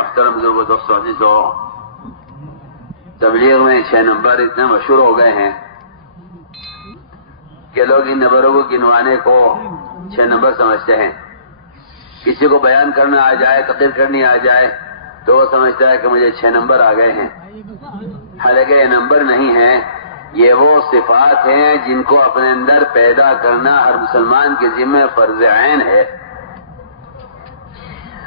محترم بزرگوں دوستوں عزیزوں، تبلیغ میں 6 نمبر اتنے مشہور ہو گئے ہیں کہ لوگ ان نمبروں کو گنوانے کو 6 نمبر سمجھتے ہیں۔ کسی کو بیان کرنا آ جائے، تقریر کرنی آ جائے تو وہ سمجھتا ہے کہ مجھے 6 نمبر آ گئے ہیں، حالانکہ یہ نمبر نہیں ہے، یہ وہ صفات ہیں جن کو اپنے اندر پیدا کرنا ہر مسلمان کے ذمہ فرض عین ہے۔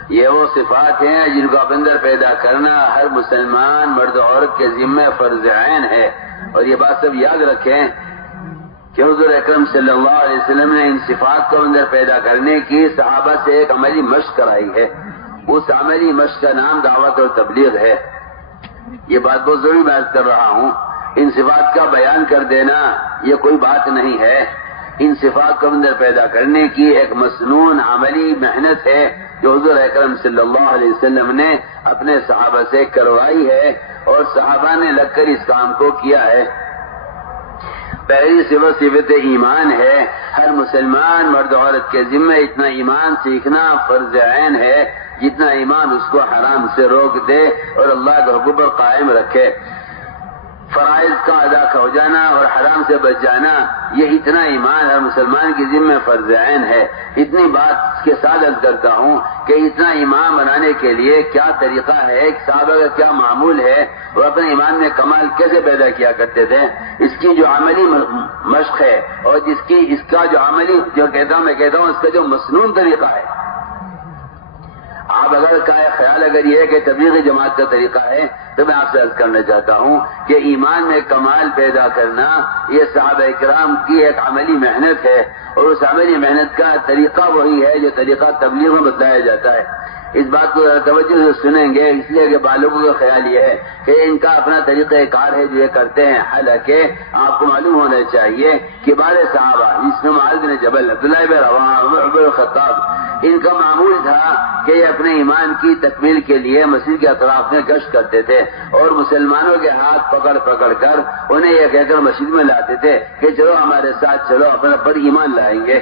یہ وہ صفات ہیں جن کو اپنے اندر پیدا کرنا ہر مسلمان مرد و عورت کے ذمہ فرض عین ہے۔ اور یہ بات سب یاد رکھیں کہ حضور اکرم صلی اللہ علیہ وسلم نے ان صفات کو اندر پیدا کرنے کی صحابہ سے ایک عملی مشق کرائی ہے، اس عملی مشق کا نام دعوت اور تبلیغ ہے۔ یہ بات بہت ضروری میں عرض کر رہا ہوں، ان صفات کا بیان کر دینا یہ کوئی بات نہیں ہے، ان صفات کو اندر پیدا کرنے کی ایک مسنون عملی محنت ہے جو حضور اکرم صلی اللہ علیہ وسلم نے اپنے صحابہ سے کروائی ہے اور صحابہ نے لگ کر اس کام کو کیا ہے۔ پہلی صفت ایمان ہے، ہر مسلمان مرد عورت کے ذمہ اتنا ایمان سیکھنا فرض عین ہے جتنا ایمان اس کو حرام سے روک دے اور اللہ کے حکم پر قائم رکھے۔ فرائض کا ادا ہو جانا اور حرام سے بچ جانا، یہ اتنا ایمان ہر مسلمان کی ذمہ فرض عین ہے۔ اتنی بات کے ساتھ عرض کرتا ہوں کہ اتنا ایمان بنانے کے لیے کیا طریقہ ہے، ایک صحابہ کا کیا معمول ہے، وہ اپنے ایمان میں کمال کیسے پیدا کیا کرتے تھے، اس کی جو عملی مشق ہے اور اس کا جو عملی جو میں کہتا ہوں اس کا جو مسنون طریقہ ہے۔ آپ اگر کا خیال اگر یہ ہے کہ تبلیغی جماعت کا طریقہ ہے تو میں آپ سے عرض کرنا چاہتا ہوں کہ ایمان میں کمال پیدا کرنا یہ صحابہ کرام کی ایک عملی محنت ہے، اور اس عملی محنت کا طریقہ وہی ہے جو طریقہ تبلیغ میں بتایا جاتا ہے۔ اس بات کو توجہ سے سنیں گے، اس لیے کہ بالغوں کا خیال یہ ہے کہ ان کا اپنا طریقہ کار ہے جو یہ کرتے ہیں، حالانکہ آپ کو معلوم ہونا چاہیے کہ بارے صحابہ جس میں معاذ بن جبل، عبداللہ بن رواحہ، عمر بن الخطاب، ان کا معمول تھا کہ یہ اپنے ایمان کی تکمیل کے لیے مسجد کے اطراف میں گشت کرتے تھے اور مسلمانوں کے ہاتھ پکڑ پکڑ کر انہیں یہ کہہ کر مسجد میں لاتے تھے کہ چلو ہمارے ساتھ چلو، اپنے پر ایمان لائیں گے۔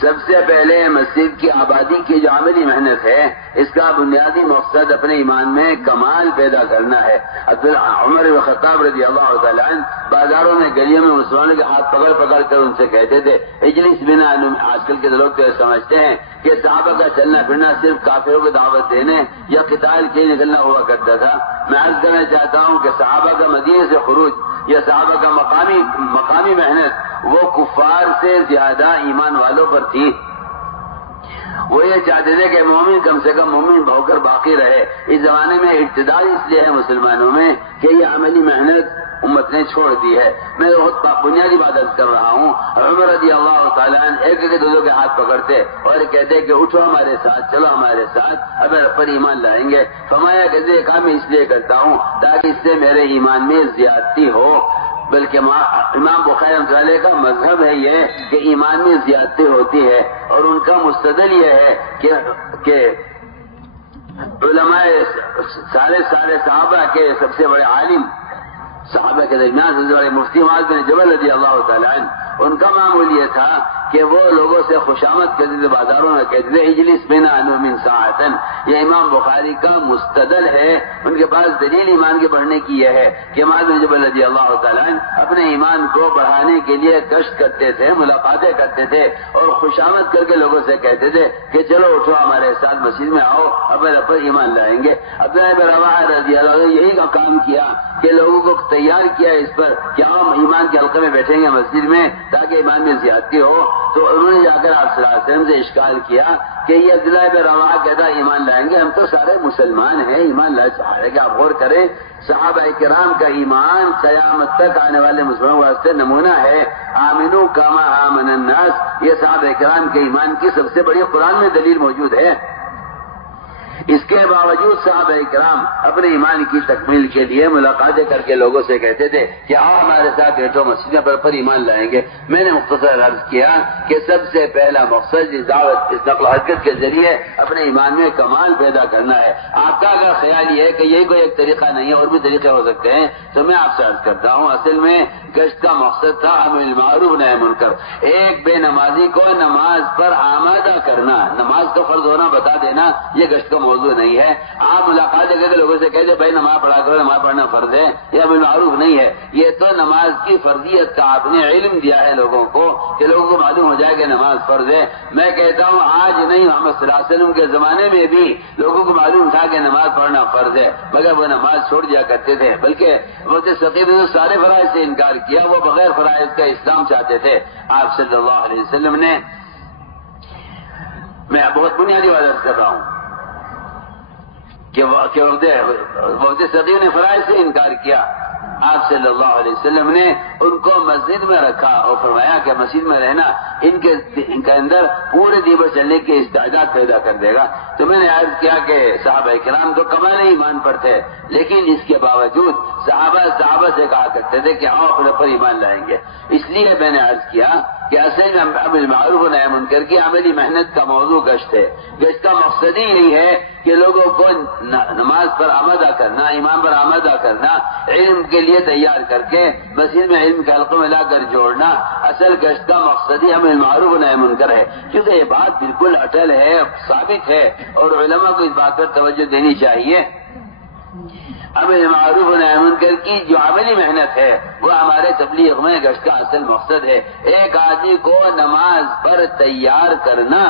سب سے پہلے مسجد کی آبادی کی جو عملی محنت ہے اس کا بنیادی مقصد اپنے ایمان میں کمال پیدا کرنا ہے۔ عمر بن خطاب رضی اللہ تعالیٰ عنہ بازاروں میں گلیوں میں مسلمانوں کے ہاتھ پکڑ پکڑ کر ان سے کہتے تھے اجلس بنا۔ آج کل کے لوگ تو سمجھتے ہیں کہ صحابہ کا چلنا پھرنا صرف کافروں کو دعوت دینے یا قتال کے لیے نکلنا ہوا کرتا تھا۔ میں عرض کرنا چاہتا ہوں کہ صحابہ کا مدینے سے خروج یا صحابہ کا مقامی محنت وہ کفار سے زیادہ ایمان والوں پر تھی۔ وہ یہ چاہتے تھے کہ مومن کم سے کم مومن ہو کر باقی رہے۔ اس زمانے میں ابتدائی اس لیے ہے مسلمانوں میں کہ یہ عملی محنت امت نے چھوڑ دی ہے۔ میں بہت بنیادی بات عرض کر رہا ہوں۔ عمر رضی اللہ تعالیٰ عنہ ایک دو کے ہاتھ پکڑتے اور کہتے کہ اٹھو ہمارے ساتھ، چلو ہمارے ساتھ، اب پر ایمان لائیں گے۔ فرمایا کہ یہ کام میں اس لیے کرتا ہوں تاکہ اس سے میرے ایمان میں زیادتی ہو، بلکہ امام بخاری رحمۃ اللہ علیہ کا مذہب ہے یہ کہ ایمان میں زیادتی ہوتی ہے، اور ان کا مستدل یہ ہے کہ علماء سارے صحابہ کے سب سے بڑے عالم، صحابہ کے درمیان سب سے بڑے مفتی معاذ بن جبل رضی اللہ تعالیٰ عنہ، ان کا معمول یہ تھا کہ وہ لوگوں سے خوشامد کرتے تھے، بازاروں میں کہتے تھے اجلس بنا من ساعتن۔ یہ امام بخاری کا مستدل ہے، ان کے پاس دلیل ایمان کے بڑھنے کی یہ ہے کہ معاذ بن جبل رضی اللہ تعالیٰ عنہ اپنے ایمان کو بڑھانے کے لیے گشت کرتے تھے، ملاقاتیں کرتے تھے اور خوشامد کر کے لوگوں سے کہتے تھے کہ چلو اٹھو ہمارے ساتھ مسجد میں آؤ، اپر ایمان لائیں گے۔ عبداللہ بن رواحہ رضی اللہ عنہ یہی کا کام کیا کہ لوگوں کو تیار کیا اس پر کہ ہم ایمان کے حلقے میں بیٹھیں گے مسجد میں تاکہ ایمان میں زیادتی ہو۔ تو انہوں نے جا کر آپ صلی اللہ علیہ وسلم سے اشکال کیا کہ یہ عبداللہ بن رواحہ کہتا ایمان لائیں گے، ہم تو سارے مسلمان ہیں، ایمان لائے سارے کہ آپ غور کریں صحابہ کرام کا ایمان قیامت تک آنے والے مسلمانوں واسطے نمونہ ہے۔ آمنو کما آمن الناس، یہ صحابہ کرام کے ایمان کی سب سے بڑی قرآن میں دلیل موجود ہے۔ اس کے باوجود صحابہ کرام اپنے ایمان کی تکمیل کے لیے ملاقاتیں کر کے لوگوں سے کہتے تھے کہ آؤ ہمارے ساتھ بیٹھو مسجد پر ایمان لائیں گے۔ میں نے مختصر عرض کیا کہ سب سے پہلا مقصد اس دعوت، اس نقل و حرکت کے ذریعے اپنے ایمان میں کمال پیدا کرنا ہے۔ آپ کا اگر خیال یہ ہے کہ یہی کوئی ایک طریقہ نہیں ہے اور بھی طریقے ہو سکتے ہیں تو میں آپ سے عرض کرتا ہوں اصل میں گشت کا مقصد تھا امر بالمعروف نہی عن المنکر، ایک بے نمازی کو نماز پر آمادہ کرنا، نماز کا فرض ہونا بتا دینا، یہ گشت کا موضوع نہیں ہے. آپ ملاقات کر کے لوگوں سے کہتے بھائی نماز پڑھا کرو, نماز پڑھنا فرض ہے یا بالمعروف نہیں ہے. یہ تو نماز کی فرضیت کا آپ نے علم دیا ہے لوگوں کو کہ لوگوں کو معلوم ہو جائے کہ نماز فرض ہے. میں کہتا ہوں آج نہیں, محمد صلی اللہ علیہ وسلم کے زمانے میں بھی لوگوں کو معلوم تھا کہ نماز پڑھنا فرض ہے, مگر وہ نماز چھوڑ دیا کرتے تھے. بلکہ مفتی ثقیف نے سارے فرائض سے انکار کیا, وہ بغیر فرائض کا اسلام چاہتے تھے. آپ صلی اللہ علیہ وسلم نے, میں بہت بنیادی بات کر رہا ہوں کہ مفتی ثقیف نے فرائض سے انکار کیا. آپ صلی اللہ علیہ وسلم نے ان کو مسجد میں رکھا اور فرمایا کہ مسجد میں رہنا ان کے اندر پورے دن بھر چلنے کی استعداد پیدا کر دے گا. تو میں نے عرض کیا کہ صحابہ کرام تو کمال ایمان پر تھے, لیکن اس کے باوجود صحابہ سے کہا کرتے تھے کہ ہم اپنے پر ایمان لائیں گے. اس لیے میں نے عرض کیا کہ اصل میں امر بالمعروف و نہی عن المنکر کی عملی محنت کا موضوع گشت ہے. گشت کا مقصد ہی یہی ہے کہ لوگوں کو نماز پر آمادہ کرنا, ایمان پر آمادہ کرنا, علم کے لیے تیار کر کے مسجد میں علم کے حلقوں میں لا کر جوڑنا. اصل گشت کا مقصد ہی امر بالمعروف و نہی عن المنکر ہے, کیونکہ یہ بات بالکل اٹل ہے, ثابت ہے, اور علماء کو اس بات پر توجہ دینی چاہیے. امر معروف و نہی عن المنکر کی جو عملی محنت ہے وہ ہمارے تبلیغ میں گشت کا اصل مقصد ہے. ایک آدمی کو نماز پر تیار کرنا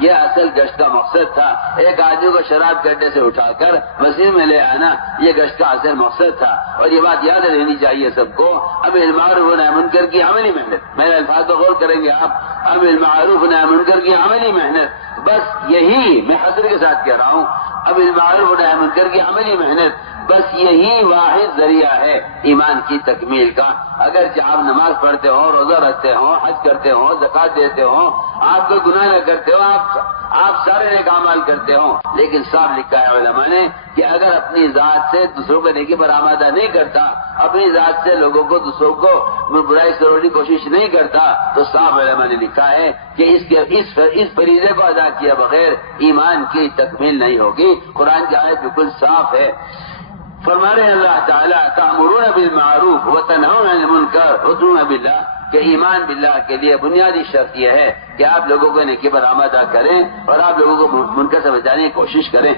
یہ اصل گشت کا مقصد تھا. ایک آدمی کو شراب کرنے سے اٹھا کر مسجد میں لے آنا یہ گشت کا اصل مقصد تھا. اور یہ بات یاد رہنی چاہیے سب کو, امر معروف و نہی عن المنکر کی عملی محنت. میرے الفاظ کو غور کریں گے آپ, امر معروف و نہی عن المنکر کی عملی محنت, بس یہی میں حضرت کے ساتھ کہہ رہا ہوں, امر معروف و نہی عن المنکر کی عملی محنت بس یہی واحد ذریعہ ہے ایمان کی تکمیل کا. اگرچہ آپ نماز پڑھتے ہو, روزہ رکھتے ہو, حج کرتے ہو, زکات دیتے ہو, آپ کوئی گناہ نہ کرتے ہو, آپ سارے نیک اعمال کرتے ہو, لیکن صاف لکھا ہے علماء نے کہ اگر اپنی ذات سے دوسروں کو نیکی پر آمادہ نہیں کرتا, اپنی ذات سے لوگوں کو دوسروں کو برائی سے روکنے کی کوشش نہیں کرتا, تو صاف علماء نے لکھا ہے کہ اس فریضے کو ادا کیا بغیر ایمان کی تکمیل نہیں ہوگی. قرآن کی آیت بالکل صاف ہے. فرما رہے اللہ تعالیٰ تأمرون بالمعروف وتنہون عن المنکر وتؤمنون باللہ, کہ ایمان باللہ کے لیے بنیادی شرط یہ ہے کہ آپ لوگوں کو نیکی پر آمادہ کریں اور آپ لوگوں کو منکر سے بچانے کی کوشش کریں.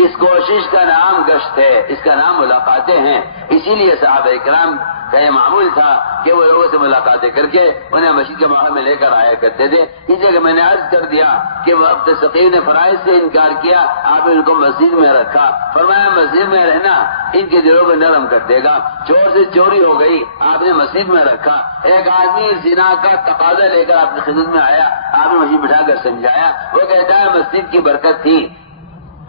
اس کوشش کا نام گشت ہے, اس کا نام ملاقاتیں ہیں. اسی لیے صحابہ کرام کا یہ معمول تھا کہ وہ لوگوں سے ملاقاتیں کر کے انہیں مسجد کے ماحول میں لے کر آیا کرتے تھے. اس لیے کہ میں نے عرض کر دیا کہ وقت ثقیف نے فرائض سے انکار کیا, آپ نے ان کو مسجد میں رکھا, فرمایا مسجد میں رہنا ان کے دلوں کو نرم کر دے گا. چور سے چوری ہو گئی, آپ نے مسجد میں رکھا. ایک آدمی زنا کا تقاضا لے کر آپ کی خدمت میں آیا, آپ نے مسجد بٹھا کر سمجھایا. وہ کہتا ہے مسجد کی برکت تھی,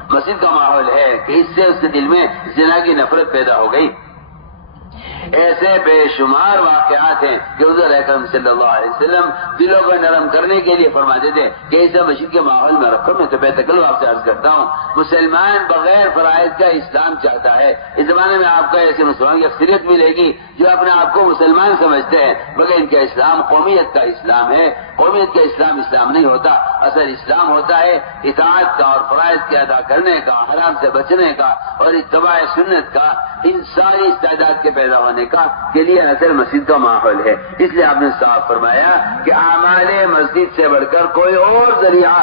مسجد کا ماحول ہے کہ اس سے اس کے دل میں زنا کی نفرت پیدا ہو گئی. ایسے بے شمار واقعات ہیں کہ حضور اکرم صلی اللہ علیہ وسلم دلوں کو نرم کرنے کے لیے فرماتے تھے کہ اسے مسجد کے ماحول میں رکھو. میں تو بے تکلف آپ سے عرض کرتا ہوں, مسلمان بغیر فرائض کا اسلام چاہتا ہے. اس زمانے میں آپ کو ایسے مسلمان کی اکثریت ملے گی جو اپنے آپ کو مسلمان سمجھتے ہیں, مگر ان کا اسلام قومیت کا اسلام ہے. قومیت کا اسلام نہیں ہوتا. اصل اسلام ہوتا ہے اطاعت کا اور فرائض کے ادا کرنے کا, حرام سے بچنے کا اور اتباع سنت کا. ان ساری استعداد کے پیدا ہونے کا کے لیے اصل مسجد کا ماحول ہے. اس لیے آپ نے صاف فرمایا کہ اعمال مسجد سے بڑھ کر کوئی اور ذریعہ,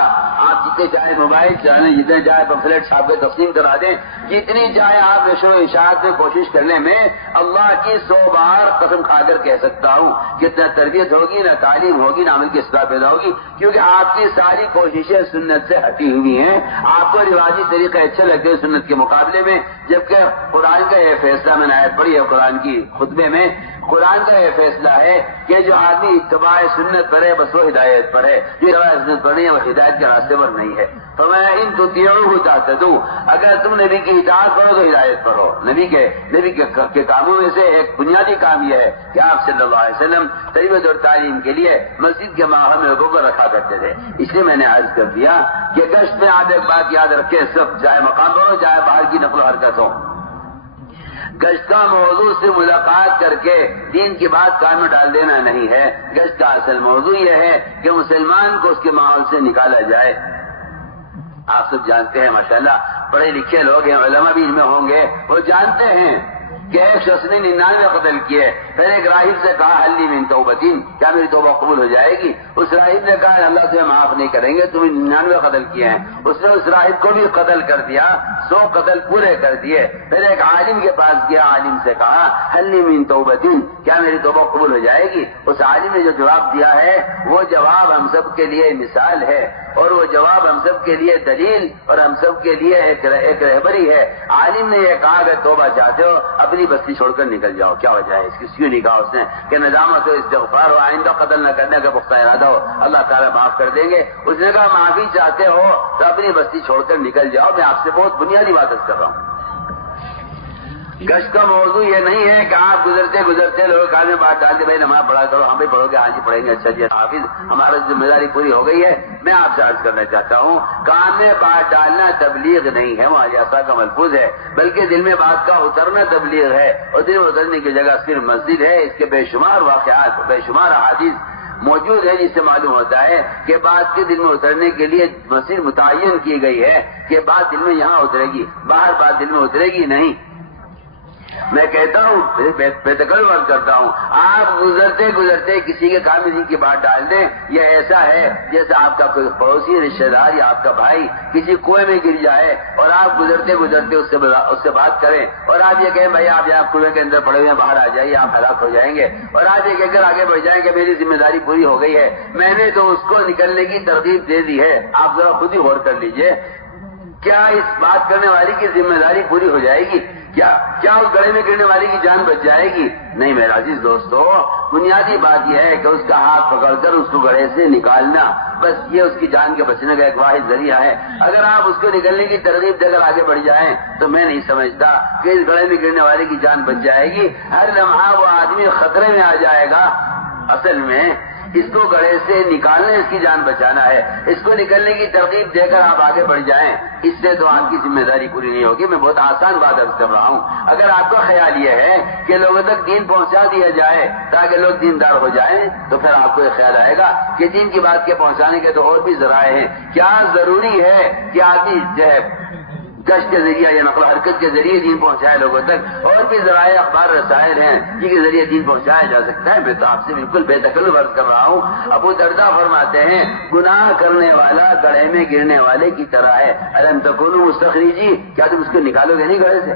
آپ جتنے چاہے موبائل چلانے, جتنے چاہے پمفلیٹ چھاپ کے تقسیم کرا دیں, جتنی چاہے آپ نشر و اشاعت میں کوشش کرنے میں اللہ کی 100 بار قسم کھا کر کہہ سکتا ہوں کہ نہ تربیت ہوگی, نہ تعلیم ہوگی, نہ عمل کی اصلاح پیدا ہوگی, کیونکہ آپ کی ساری کوششیں سنت سے ہٹی ہوئی ہیں. آپ کو رواجی طریقے اچھے لگتے ہیں سنت کے مقابلے میں, جبکہ قرآن کا یہ فیصلہ میں نے آیت پڑھی ہے قرآن کی خطبے میں, قرآن کا یہ فیصلہ ہے کہ جو آدمی اتباع سنت پر ہے بس وہ ہدایت پر ہے, جو اتباع سنت پر نہیں ہے وہ ہدایت کے راستے پر نہیں ہے. تو میں ان تطیعوہ تہتدوا, اگر تم نبی کی اطاعت کرو تو ہدایت پر ہو. نبی کے کاموں میں سے ایک بنیادی کام یہ ہے کہ آپ صلی اللہ علیہ وسلم تربیت اور تعلیم کے لیے مسجد کے ماحول میں لوگوں کو رکھا کرتے تھے. اس لیے میں نے عرض کر دیا کہ گشت میں آپ ایک بات یاد رکھیں, سب چاہے مقام پر ہو چاہے باہر کی نقل و حرکت ہو, گشت کا موضوع سے ملاقات کر کے دین کی بات کان میں ڈال دینا نہیں ہے. گشت کا اصل موضوع یہ ہے کہ مسلمان کو اس کے ماحول سے نکالا جائے. آپ سب جانتے ہیں ماشاءاللہ, پڑھے لکھے لوگ ہیں, علماء بھی ان میں ہوں گے, وہ جانتے ہیں کہ ایک شخص نے 99 قتل کیے. پھر ایک راہب سے کہا حلی من توبتین، کیا میری توبہ قبول ہو جائے گی؟ اس راہب نے کہا اللہ تمہیں معاف نہیں کریں گے، تم 99 قتل کیے ہیں. اس نے اس راہب کو بھی قتل کر دیا، 100 قتل پورے کر دیے. پھر ایک عالم کے پاس گیا، عالم سے کہا حلی من توبتین، کیا میری توبہ قبول ہو جائے گی؟ اس عالم نے جو جواب دیا ہے وہ جواب ہم سب کے لیے مثال ہے، اور وہ جواب ہم سب کے لیے دلیل اور ہم سب کے لیے ایک رہبری ہے. عالم نے یہ کہا کہ توبہ چاہتے ہو اپنی بستی چھوڑ کر نکل جاؤ. کیا وجہ ہے اس کی؟ کیوں نہیں کہا اس نے کہ ندامت ہو، استغفار ہو، آئندہ قتل نہ کرنے کا پختہ ارادہ ہو، اللہ تعالیٰ معاف کر دیں گے. اس نے کہا معافی چاہتے ہو تو اپنی بستی چھوڑ کر نکل جاؤ. میں آپ سے بہت بنیادی بات کر رہا ہوں. گشت کا موضوع یہ نہیں ہے کہ آپ گزرتے گزرتے لوگ کان میں بات ڈال دے بھائی نماز پڑھا کرو، ہم بھی پڑھو گے، ہاں جی پڑھیں گے، اچھا جی حافظ ہمارا ذمہ داری پوری ہو گئی ہے. میں آپ سے عرض کرنا چاہتا ہوں کان میں بات ڈالنا تبلیغ نہیں ہے، وہاں ایسا کا ملفوظ ہے، بلکہ دل میں بات کا اترنا تبلیغ ہے. اور دل میں اترنے کی جگہ صرف مسجد ہے. اس کے بے شمار واقعات، بے شمار احادیث موجود ہے جس سے معلوم ہوتا ہے کہ بات کے دل میں اترنے کے لیے مسجد متعین کی گئی ہے کہ بات دل میں یہاں اترے گی، باہر بات دل میں اترے گی نہیں. میں کہتا ہوں، بے تکلف عرض کرتا ہوں، آپ گزرتے گزرتے کسی کے کام میں کی بات ڈال دیں. یہ ایسا ہے جیسے آپ کا کوئی پڑوسی رشتے دار یا آپ کا بھائی کسی کنویں میں گر جائے اور آپ گزرتے گزرتے اس سے بات کریں اور آپ یہ کہیں بھائی آپ یہاں کنویں کے اندر پڑے ہوئے باہر آ جائیے، آپ ہلاک ہو جائیں گے، اور آپ یہ کہہ کر آگے بڑھ جائیں کہ میری ذمہ داری پوری ہو گئی ہے. میں نے تو اس کو نکلنے کی ترغیب دے دی ہے. آپ ذرا خود ہی غور کر لیجئے، کیا اس بات کرنے والی کی ذمہ داری پوری ہو جائے گی؟ کیا اس گڑھے میں گرنے والی کی جان بچ جائے گی؟ نہیں میرے عزیز دوستو، بنیادی بات یہ ہے کہ اس کا ہاتھ پکڑ کر اس کو گڑھے سے نکالنا، بس یہ اس کی جان کے بچنے کا ایک واحد ذریعہ ہے. اگر آپ اس کو نکلنے کی ترغیب دے کر آگے بڑھ جائیں تو میں نہیں سمجھتا کہ اس گڑھے میں گرنے والی کی جان بچ جائے گی. ہر لمحہ وہ آدمی خطرے میں آ جائے گا. اصل میں اس کو گڑھے سے نکالنا، اس کی جان بچانا ہے. اس کو نکلنے کی ترغیب دے کر آپ آگے بڑھ جائیں، اس سے تو آپ کی ذمہ داری پوری نہیں ہوگی. میں بہت آسان بات عرض کر رہا ہوں. اگر آپ کا خیال یہ ہے کہ لوگوں تک دین پہنچا دیا جائے تاکہ لوگ دیندار ہو جائیں تو پھر آپ کو یہ خیال آئے گا کہ دین کی بات کے پہنچانے کے تو اور بھی ذرائع ہیں. کیا ضروری ہے کہ آدمی جو ہے گشت کے ذریعے یا نقل و حرکت کے ذریعے دین پہنچائے لوگوں تک؟ اور بھی ذرائع اخبار رسائل ہیں جن کے ذریعے دین پہنچایا جا سکتا ہے. میں تو آپ سے بالکل بے تکلف عرض کر رہا ہوں. ابو درداء فرماتے ہیں گناہ کرنے والا گڑھے میں گرنے والے کی طرح ہے. الم تکونوا مستخرجی، کیا تم اس کو نکالو گے نہیں گڑھے سے؟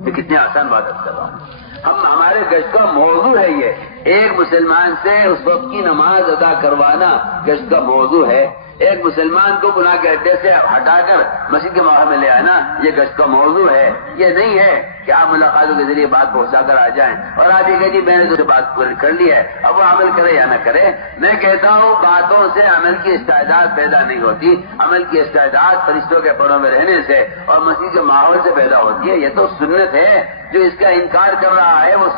یہ کتنی آسان بات عرض کر رہا ہوں. ہمارے گشت کا موضوع ہے یہ. ایک مسلمان سے اس وقت کی نماز ادا کروانا گشت کا موضوع ہے. ایک مسلمان کو گناہ کے اڈے سے ہٹا کر مسجد کے ماحول میں لے آنا یہ گشت کا موضوع ہے. یہ نہیں ہے کہ آپ ملاقاتوں کے ذریعے بات پہنچا کر آ جائیں اور آپ یہ کہیں میں نے تو بات پوری کر لی ہے، اب وہ عمل کرے یا نہ کرے. میں کہتا ہوں باتوں سے عمل کی استعداد پیدا نہیں ہوتی. عمل کی استعداد فرشتوں کے پڑوں میں رہنے سے اور مسجد کے ماحول سے پیدا ہوتی ہے. یہ تو سنت ہے. جو اس کا انکار کر رہا ہے وہ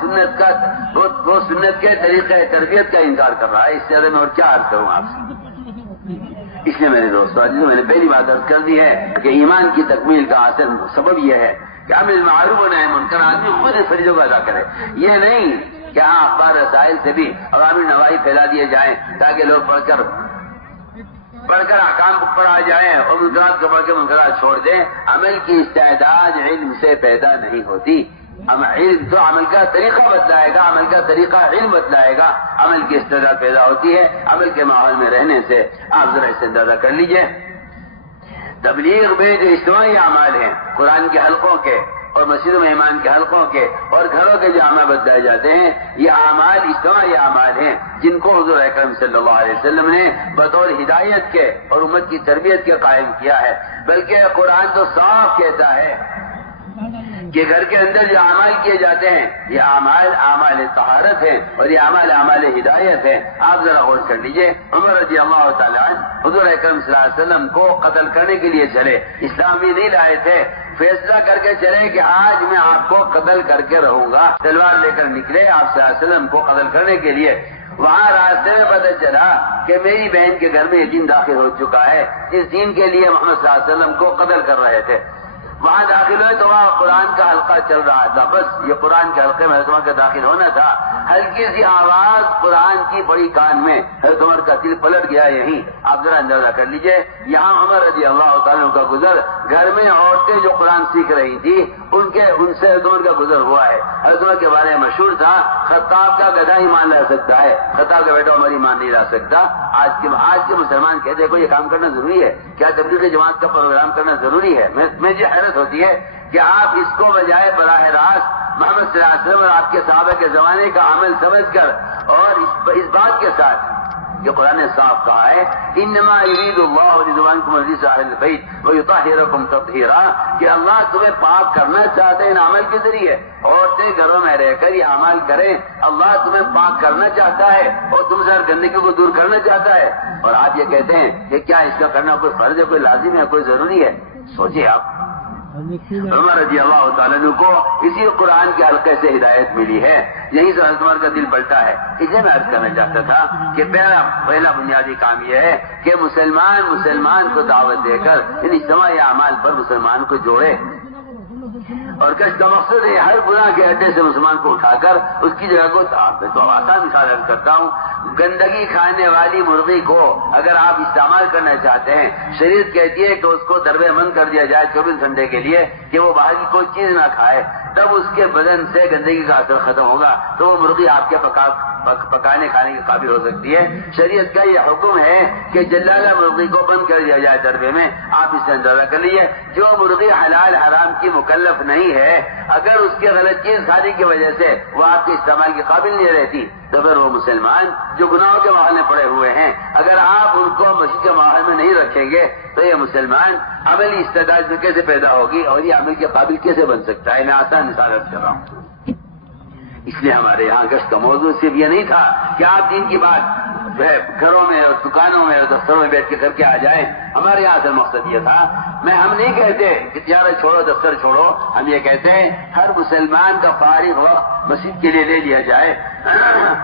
سنت کے طریقے تربیت کا انکار کر رہا ہے. اس سے میں اور کیا عرض کروں آپ سے. اس لیے میرے دوستوں میں نے پہلی بات عرض کر دی ہے کہ ایمان کی تکمیل کا اصل سبب یہ ہے کہ امر معروف و نہی عن منکر آدمی خود فریضوں کو ادا کرے. یہ نہیں کہ ہاں اخبار رسائل سے بھی عوامی نواحی پھیلا دیے جائیں تاکہ لوگ پڑھ کر احکام پر آ جائیں اور منکرات کو پڑھ کے منکرات چھوڑ دیں. عمل کی استعداد علم سے پیدا نہیں ہوتی. علم تو عمل کا طریقہ بتلائے گا، عمل کا طریقہ علم بتلائے گا. عمل کی استعداد پیدا ہوتی ہے عمل کے ماحول میں رہنے سے. آپ ذرا اس سے اندازہ کر لیجئے. تبلیغ میں جو اجتماعی اعمال ہیں قرآن کے حلقوں کے اور مسجدوں میں ایمان کے حلقوں کے اور گھروں کے جو اعمال بتلائے جاتے ہیں یہ اعمال اجتماعی اعمال ہیں جن کو حضور اکرم صلی اللہ علیہ وسلم نے بطور ہدایت کے اور امت کی تربیت کے قائم کیا ہے. بلکہ قرآن تو صاف کہتا ہے کہ گھر کے اندر جو اعمال کیے جاتے ہیں یہ اعمال طہارت ہیں اور یہ اعمال ہدایت ہیں. آپ ذرا غور کر لیجئے. عمر رضی اللہ تعالیٰ عنہ حضور اکرم صلی اللہ علیہ وسلم کو قتل کرنے کے لیے چلے. اسلام بھی نہیں لائے تھے، فیصلہ کر کے چلے کہ آج میں آپ کو قتل کر کے رہوں گا. تلوار لے کر نکلے آپ صلی اللہ علیہ وسلم کو قتل کرنے کے لیے. وہاں راستے میں پتہ چلا کہ میری بہن کے گھر میں یہ دین داخل ہو چکا ہے جس دین کے لیے محمد صلی اللہ علیہ وسلم کو قتل کر رہے تھے. وہاں داخل ہوئے تو وہاں قرآن کا حلقہ چل رہا تھا، بس یہ قرآن کے حلقے میں حضرت عمر کا داخل ہونا تھا، ہلکی سی آواز قرآن کی بڑی کان میں، حضرت عمر کا دل پلٹ گیا یہیں۔ آپ ذرا اندازہ کر لیجئے، یہاں عمر رضی اللہ تعالیٰ کا گزر، گھر میں عورتیں جو قرآن سیکھ رہی تھی ان سے حضرت عمر کا گزر ہوا ہے۔ حضرت عمر کے بارے میں مشہور تھا، خطاب کا گدھا ایمان لا سکتا ہے، خطاب کا بیٹا عمر ایمان نہیں لا سکتا۔ آج کے مسلمان کہتے ہیں کوئی یہ کام کرنا ضروری ہے کیا؟ تبلیغ جماعت کا پروگرام کرنا ضروری ہے؟ مجھے حیرت ہوتی ہے کہ آپ اس کو بجائے براہ راست محمد صلی اللہ علیہ وسلم اور آپ کے صحابہ کے زمانے کا عمل سمجھ کر اور اس بات کے ساتھ کہ قرآن نے صاف کہا ہے انما یرید اللہ ليذهبكم الرجس اهل البيت ويطهركم تطہیرا، کہ اللہ تمہیں پاک کرنا چاہتے ہیں ان عمل کے ذریعے۔ عورتیں گھروں میں رہ کر یہ اعمال کریں، اللہ تمہیں پاک کرنا چاہتا ہے اور تم سے ہر گندگی کو دور کرنا چاہتا ہے، اور آپ یہ کہتے ہیں کہ کیا اس کا کرنا کوئی فرض ہے، کوئی لازم ہے، کوئی ضروری ہے؟ سوچیے آپ۔ عمر رضی اللہ تعالیٰ عنہ کو اسی قرآن کے حلقے سے ہدایت ملی ہے، یہیں سے حضرت عمر کا دل پلٹا ہے۔ اس لیے میں عرض کرنا چاہتا تھا کہ پہلا بنیادی کام یہ ہے کہ مسلمان کو دعوت دے کر ان اجتماعی اعمال پر مسلمان کو جوڑے، اور کشف کا مقصد ہے ہر گناہ کے اڈے سے مسلمان کو اٹھا کر اس کی جگہ کو تو آسان مثال کرتا ہوں، گندگی کھانے والی مرغی کو اگر آپ استعمال کرنا چاہتے ہیں، شریعت کہتی ہے کہ اس کو دربے بند کر دیا جائے 24 گھنٹے کے لیے کہ وہ باہر کی کوئی چیز نہ کھائے، تب اس کے بدن سے گندگی کا اثر ختم ہوگا تو وہ مرغی آپ کے پکانے کھانے کے قابل ہو سکتی ہے۔ شریعت کا یہ حکم ہے کہ جلالہ مرغی کو بند کر دیا جائے دربے میں۔ آپ اس سے اندازہ کر لیجیے جو مرغی حلال حرام کی مکلف نہیں ہے، اگر اس کے غلط چیز کھانے کی وجہ سے وہ آپ کے استعمال کے قابل نہیں رہتی تو پھر وہ مسلمان جو گناہوں کے ماحول میں پڑے ہوئے ہیں، اگر آپ ان کو مسیح کے ماحول میں نہیں رکھیں گے تو یہ مسلمان عملی استعداد میں کیسے پیدا ہوگی اور یہ عمل کے قابل کیسے بن سکتا ہے؟ میں آسان مثال کر رہا ہوں۔ اس لیے ہمارے یہاں گشت کا موضوع صرف یہ نہیں تھا کہ آپ دین کی بات گھروں میں اور دکانوں میں اور دفتروں میں بیٹھ کے کر کے آ جائیں، ہمارے یہاں سے مقصد یہ تھا۔ ہم نہیں کہتے کہ تجارت چھوڑو دفتر چھوڑو، ہم یہ کہتے ہیں ہر مسلمان کا فارغ وقت مسجد کے لیے لے لیا جائے،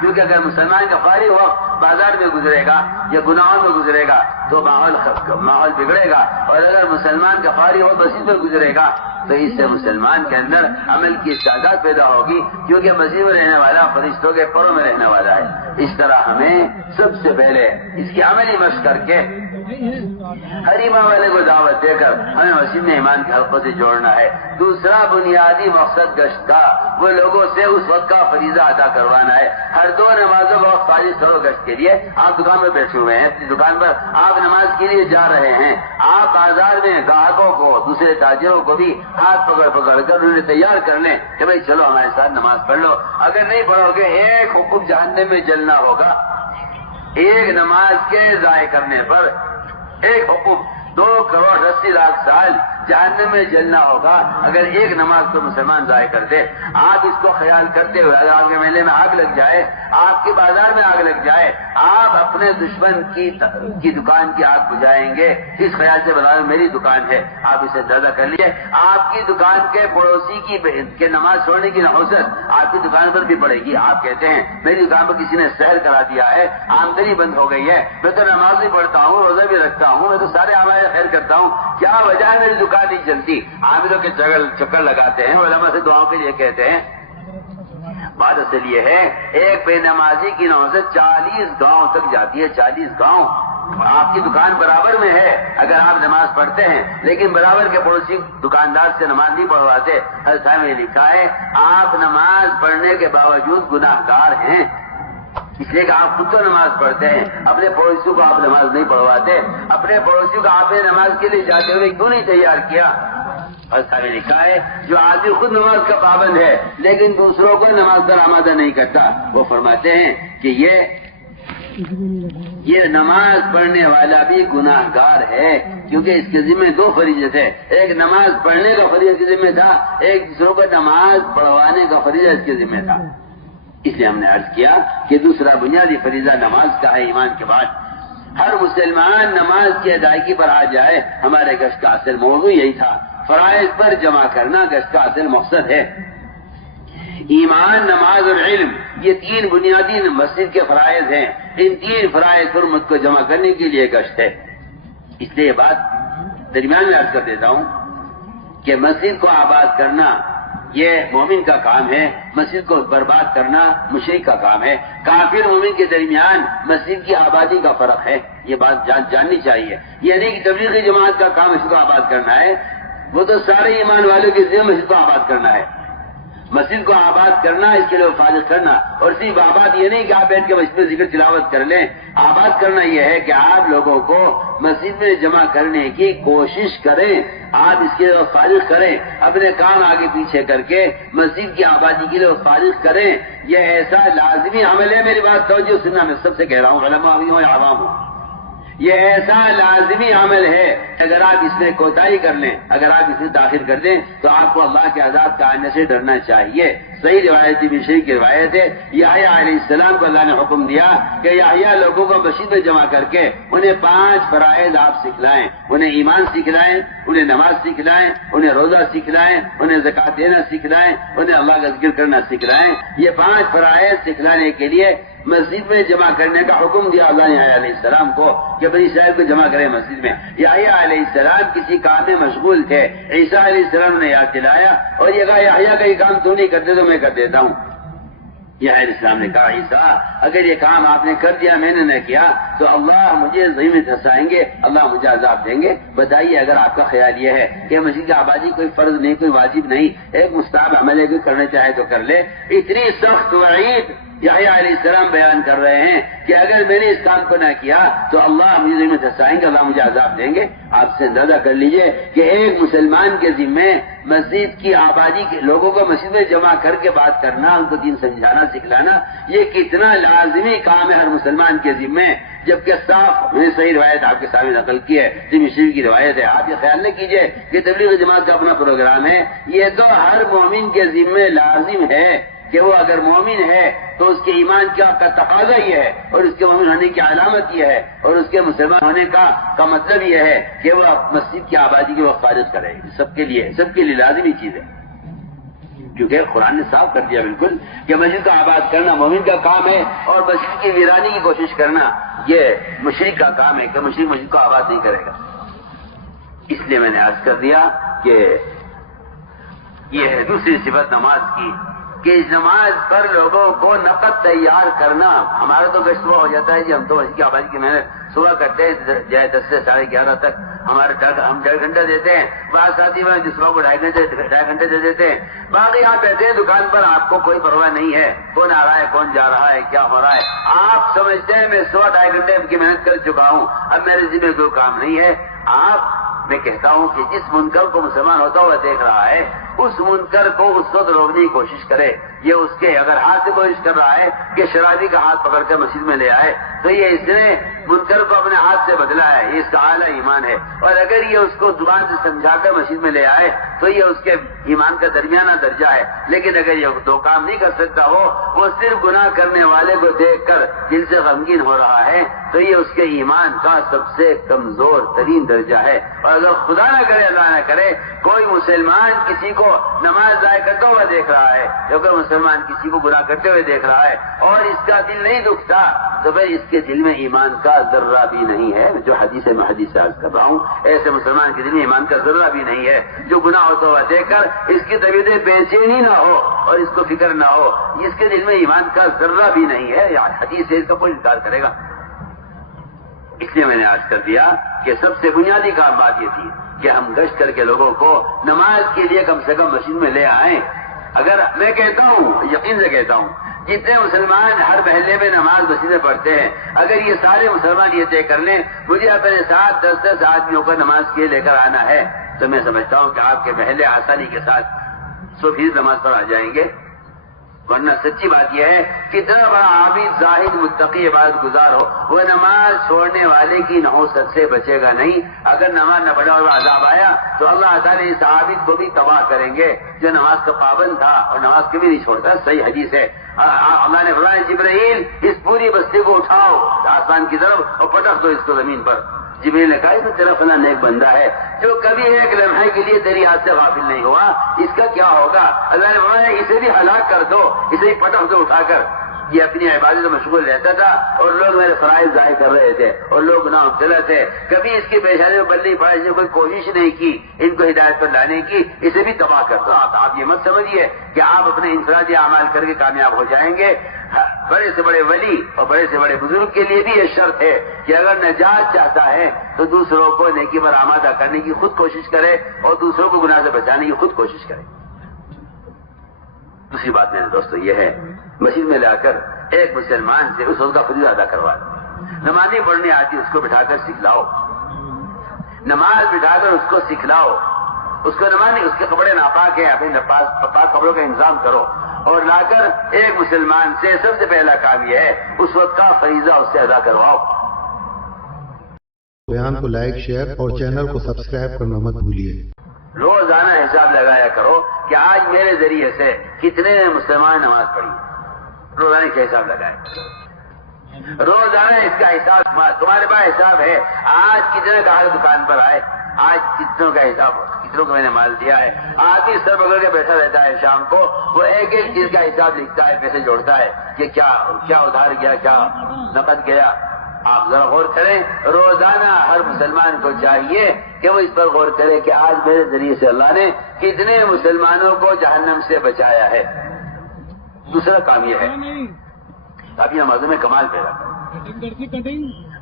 کیونکہ اگر مسلمان کا فارغ وقت بازار میں گزرے گا یا گناہوں میں گزرے گا تو ماحول بگڑے گا، اور اگر مسلمان کا فارغ وقت مسجد میں گزرے گا تو اس سے مسلمان کے اندر عمل کی استعداد پیدا ہوگی، کیونکہ مسجد میں رہنے والا فرشتوں کے پروں میں رہنے والا ہے۔ اس طرح ہمیں سب سے پہلے اس کی عملی مشق کر کے ہر ایمان والے کو دعوت دے کر ہمیں مسجد میں ایمان کے حلقوں سے جوڑنا ہے۔ دوسرا بنیادی مقصد گشت کا وہ لوگوں سے اس وقت کا فریضہ ادا کروانا ہے۔ ہر 2 نمازوں کا وقت خارج کرو گشت کے لیے۔ آپ دکان میں بیٹھے ہوئے ہیں، اپنی دکان پر آپ نماز کے لیے جا رہے ہیں، آپ بازار میں گاہکوں کو دوسرے تاجروں کو بھی ہاتھ پکڑ کر انہیں تیار کر لیں کہ بھائی چلو ہمارے ساتھ نماز پڑھ لو۔ اگر نہیں پڑھو گے ایک حکم جہنم میں جلنا ہوگا، ایک نماز کے ضائع کرنے پر ایک حکم 2,80,00,000 سال جہنم میں جلنا ہوگا اگر ایک نماز کو مسلمان ضائع کر دے۔ آپ اس کو خیال کرتے ہوئے اگر آپ کے میلے میں آگ لگ جائے، آپ کے بازار میں آگ لگ جائے، آپ اپنے دشمن کی دکان کی آگ بجھائیں گے اس خیال سے بتا رہے میری دکان ہے۔ آپ اسے اندازہ کر لیجیے آپ کی دکان کے پڑوسی کی نماز چھوڑنے کی نحوست آپ کی دکان پر بھی پڑے گی۔ آپ کہتے ہیں میری دکان پر کسی نے سحر کرا دیا ہے، آمدنی بند ہو گئی ہے، میں تو نماز نہیں پڑھتا ہوں، روزہ بھی رکھتا ہوں، میں تو سارے اعمال خیر کرتا ہوں، کیا وجہ ہے میری دکان نہیں چلتی؟ عاملوں کے چکر لگاتے ہیں، علماء سے دعاؤں کے لیے کہتے ہیں۔ بات اصل یہ ہے ایک بے نمازی کی نحوست 40 گاؤں تک جاتی ہے، 40 گاؤں۔ آپ کی دکان برابر میں ہے اگر آپ نماز پڑھتے ہیں، لیکن برابر کے پڑوسی دکاندار سے نماز نہیں پڑھواتے۔ حضرت صاحب نے لکھا ہے آپ نماز پڑھنے کے باوجود گناہ گار ہیں، اس لیے کہ آپ خود تو نماز پڑھتے ہیں، اپنے پڑوسیوں کو آپ نماز نہیں پڑھواتے، اپنے پڑوسیوں کو آپ نے نماز کے لیے جاتے ہوئے کیوں نہیں تیار کیا؟ اور سارے لکھا ہے جو آدمی خود نماز کا پابند ہے لیکن دوسروں کو نماز پر آمادہ نہیں کرتا، وہ فرماتے ہیں کہ یہ نماز پڑھنے والا بھی گناہ گار ہے، کیونکہ اس کے ذمہ 2 فریضے تھے، ایک نماز پڑھنے کا فریضہ اس کے ذمہ تھا، ایک دوسروں کو نماز پڑھوانے کا فریضہ اس کے ذمہ تھا۔ اس لیے ہم نے عرض کیا کہ دوسرا بنیادی فریضہ نماز کا ہے ایمان کے بعد۔ ہر مسلمان نماز کی ادائیگی پر آ جائے، ہمارے گشت کا اصل موضوع یہی تھا۔ فرائض پر جمع کرنا گشت کا اصل مقصد ہے۔ ایمان، نماز اور علم یہ 3 بنیادی مسجد کے فرائض ہیں، ان 3 فرائض پر امت کو جمع کرنے کے لیے گشت ہے۔ اس لیے یہ بات درمیان میں عرض کر دیتا ہوں کہ مسجد کو آباد کرنا یہ مومن کا کام ہے، مسجد کو برباد کرنا مشرک کا کام ہے۔ کافر مومن کے درمیان مسجد کی آبادی کا فرق ہے، یہ بات جاننی چاہیے۔ یہ نہیں کہ تبلیغی جماعت کا کام مسجد کو آباد کرنا ہے، وہ تو سارے ایمان والوں کے ذمہ مسجد کو آباد کرنا ہے۔ مسجد کو آباد کرنا، اس کے لیے حفاظت کرنا، اور صرف آباد یہ نہیں کہ آپ بیٹھ کے مسجد میں ذکر تلاوت کر لیں۔ آباد کرنا یہ ہے کہ آپ لوگوں کو مسجد میں جمع کرنے کی کوشش کریں، آپ اس کے لیے فارغ کریں، اپنے کام آگے پیچھے کر کے مسجد کی آبادی کے لیے فارغ کریں۔ یہ ایسا لازمی عمل ہے، میری بات توجہ سننا، میں سب سے کہہ رہا ہوں، علماء بھی ہوں یا عوام ہوں، یہ ایسا لازمی عمل ہے اگر آپ اس میں کوتاہی کر لیں، اگر آپ اسے تاخیر کر دیں تو آپ کو اللہ کے عذاب کا آنے سے ڈرنا چاہیے۔ صحیح روایت مشری کی روایت ہے، یحییٰ علیہ السلام کو اللہ نے حکم دیا کہ یحییٰ لوگوں کو مسجد میں جمع کر کے انہیں 5 فرائض آپ سکھلائیں، انہیں ایمان سکھلائیں، انہیں نماز سکھلائیں، انہیں روزہ سکھلائیں، انہیں زکوٰۃ دینا سکھلائیں، انہیں اللہ کا ذکر کرنا سکھلائیں۔ یہ 5 فرائض سکھلانے کے لیے مسجد میں جمع کرنے کا حکم دیا اللہ نے یحییٰ علیہ السلام کو کہ بنی اسرائیل کو جمع کریں مسجد میں۔ یحییٰ علیہ السلام کسی کام میں مشغول تھے، عیسیٰ علیہ السلام نے یاد دلایا اور یہ کہا یحییٰ کا یہ کام تو نہیں کرتے تو میں کر دیتا ہوں۔ یحییٰ علیہ السلام نے کہا عیسیٰ اگر یہ کام آپ نے کر دیا میں نے نہ کیا تو اللہ مجھے زمین میں دھسائیں گے، اللہ مجھے عذاب دیں گے۔ بتائیے اگر آپ کا خیال یہ ہے کہ مسجد کی آبادی کوئی فرض نہیں، کوئی واجب نہیں، ایک مستحب عمل ہے، کوئی کرنا چاہے تو کر لے، اتنی سخت وعید یحییٰ علیہ السلام بیان کر رہے ہیں کہ اگر میں نے اس کام کو نہ کیا تو اللہ مجھے زمین میں دھسائیں گے، اللہ مجھے عذاب دیں گے۔ آپ سے اندازہ کر لیجئے کہ ایک مسلمان کے ذمے مسجد کی آبادی کے لوگوں کو مسجد میں جمع کر کے بات کرنا، ان کو دین سمجھانا سکھلانا، یہ کتنا لازمی کام ہے ہر مسلمان کے ذمے، جبکہ صاف میں صحیح روایت آپ کے سامنے نقل کی ہے، مشری کی روایت ہے۔ آپ یہ خیال نہ کیجئے کہ تبلیغ جماعت کا اپنا پروگرام ہے، یہ تو ہر مومن کے ذمے لازم ہے کہ وہ اگر مومن ہے تو اس کے ایمان کا تقاضا یہ ہے، اور اس کے مومن ہونے کی علامت یہ ہے، اور اس کے مسلمان ہونے کا مطلب یہ ہے کہ وہ مسجد کی آبادی کی وہ فارغ کرے۔ سب کے لیے لازمی چیز ہے، کیونکہ قرآن نے صاف کر دیا بالکل کہ مسجد کو آباد کرنا مومن کا کام ہے، اور مسجد کی ویرانی کی کوشش کرنا یہ مشرک کا کام ہے کہ مشرک مسجد کو آباد نہیں کرے گا۔ اس لیے میں نے عرض کر دیا کہ یہ ہے دوسری صفت نماز کی کہ اس نماز پر لوگوں کو نقد تیار کرنا۔ ہمارا تو گشت ہو جاتا ہے جی، ہم تو مسجد کی آبادی کی محنت صبح کرتے ہیں 10 سے 11:30 تک، ہم 1.5 گھنٹہ دیتے ہیں، بعض ساتھی میں دوسروں کو 2.5 گھنٹے دے دیتے ہیں، باقی آپ بیٹھے ہیں دکان پر، آپ کو کوئی پرواہ نہیں ہے کون آ رہا ہے کون جا رہا ہے کیا ہو رہا ہے، آپ سمجھتے ہیں میں 2.5 گھنٹے کی محنت کر چکا ہوں، اب میرے ذمہ کوئی کام نہیں ہے۔ میں کہتا ہوں کہ جس منکر کو مسلمان ہوتا ہوا دیکھ رہا ہے اس منکر کو اس وقت روکنے کی کوشش کرے۔ یہ اس کے اگر ہاتھ سے کوشش کر رہا ہے کہ شرابی کا ہاتھ پکڑ کر مسجد میں لے آئے تو یہ اس نے منکر کو اپنے ہاتھ سے بدلا ہے، یہ اس کا اعلیٰ ایمان ہے، اور اگر یہ اس کو زبان سے سمجھا کر مسجد میں لے آئے تو یہ اس کے ایمان کا درمیانہ درجہ ہے۔ لیکن اگر یہ 2 کام نہیں کر سکتا وہ صرف گناہ کرنے والے کو دیکھ کر دل سے غمگین ہو رہا ہے تو یہ اس کے ایمان کا سب سے کمزور ترین درجہ ہے۔ اور اگر خدا نہ کرے اللہ نہ کرے کوئی مسلمان کسی کو نماز ضائع کرتا ہوا دیکھ رہا ہے، یا کوئی مسلمان کسی کو گناہ کرتے ہوئے دیکھ رہا ہے اور اس کا دل نہیں دکھتا تو پھر اس کے دل میں ایمان کا ذرہ بھی نہیں ہے۔ جو حدیث میں حدیث عرض کر رہا ہوں، ایسے مسلمان کے دل میں ایمان کا ذرہ بھی نہیں ہے جو گناہ ہوتا ہوا دیکھ کر اس کی طبیعت بے-چینی نہ ہو اور اس کو فکر نہ ہو، اس کے دل میں ایمان کا ذرہ بھی نہیں ہے۔ حدیث سے اس کا کوئی انکار کرے گا؟ اس لیے میں نے عرض کر دیا کہ سب سے بنیادی کام بات یہ تھی کہ ہم گشت کر کے لوگوں کو نماز کے لیے کم سے کم مسجد میں لے آئیں۔ اگر میں کہتا ہوں، یقین سے کہتا ہوں، جتنے مسلمان ہر محلے میں نماز مسجد میں پڑھتے ہیں، اگر یہ سارے مسلمان یہ طے کر لیں مجھے اپنے ساتھ 10 آدمیوں کو نماز کے لے کر آنا ہے تو میں سمجھتا ہوں کہ آپ کے محلے آسانی کے ساتھ 100% نماز پر آ جائیں گے۔ ورنہ سچی بات یہ ہے کہ اتنا بڑا عابد زاہد متقی عبادت گزار ہو وہ نماز چھوڑنے والے کی نحوست سے بچے گا نہیں۔ اگر نماز نہ پڑھا اور عذاب آیا تو اللہ تعالیٰ اس عابد کو بھی تباہ کریں گے جو نماز کا پابند تھا اور نماز کبھی نہیں چھوڑتا۔ صحیح حدیث ہے، اللہ نے فرمایا جبرائیل اس پوری بستی کو اٹھاؤ آسمان کی طرف اور پٹک دو اس کو زمین پر۔ جبرائیل نے کہا تو تیرا فلاں نیک بندہ ہے جو کبھی ایک لمحے کے لیے تیری ہاتھ سے غافل نہیں ہوا، اس کا کیا ہوگا؟ اللہ نے فرمایا اسے بھی ہلاک کر دو، اسے بھی پٹک دو اٹھا کر۔ یہ اپنی عبادت میں مشغول رہتا تھا اور لوگ میرے فرائض ظاہر کر رہے تھے اور لوگ گناہ مبتلا تھے، کبھی اس کی پیشانی میں بلّی پڑا، اس نے کوئی کوشش نہیں کی ان کو ہدایت پر لانے کی، اسے بھی تباہ کرتا ہوں۔ آپ یہ مت سمجھیے کہ آپ اپنے انفرادی اعمال کر کے کامیاب ہو جائیں گے۔ بڑے سے بڑے ولی اور بڑے سے بڑے بزرگ کے لیے بھی یہ شرط ہے کہ اگر نجات چاہتا ہے تو دوسروں کو نیکی پر آمادہ کرنے کی خود کوشش کرے اور دوسروں کو گناہ سے بچانے کی خود کوشش کرے۔ دوسری بات میرے دوستو یہ ہے، مسجد میں لا کر ایک مسلمان سے اس وقت کا فریضہ ادا کروا دو۔ نماز نہیں پڑھنے آتی اس کو بٹھا کر سکھلاؤ، نماز بٹھا کر اس کو سکھلاؤ، اس کو نماز نہیں، اس کے کپڑے ناپاک ہیں، اپنے پاک کپڑوں کا انتظام کرو اور لا کر ایک مسلمان سے سب سے پہلا کام یہ ہے اس وقت کا فریضہ اس سے ادا کرواؤ۔ بیان کو لائک، شیئر اور چینل کو سبسکرائب کرنا مت بھولیے۔ روزانہ حساب لگایا کرو کہ آج میرے ذریعے سے کتنے مسلمان نماز پڑھی، روزانہ کا حساب لگائے، روزانہ اس کا حساب تمہارے پاس حساب ہے، آج کتنے گاہک دکان پر آئے، آج کتنوں کا حساب، کتنوں کو میں نے مال دیا ہے۔ آدمی سر پکڑ کے بیٹھا رہتا ہے، شام کو وہ ایک ایک چیز کا حساب لکھتا ہے، پیسے جوڑتا ہے کہ کیا ادھار گیا، کیا نقد گیا۔ آپ ذرا غور کریں، روزانہ ہر مسلمان کو چاہیے کہ وہ اس پر غور کرے کہ آج میرے ذریعے سے اللہ نے کتنے مسلمانوں کو جہنم سے بچایا ہے۔ دوسرا کام یہ ہے ابھی نمازوں میں کمال پیدا کرو،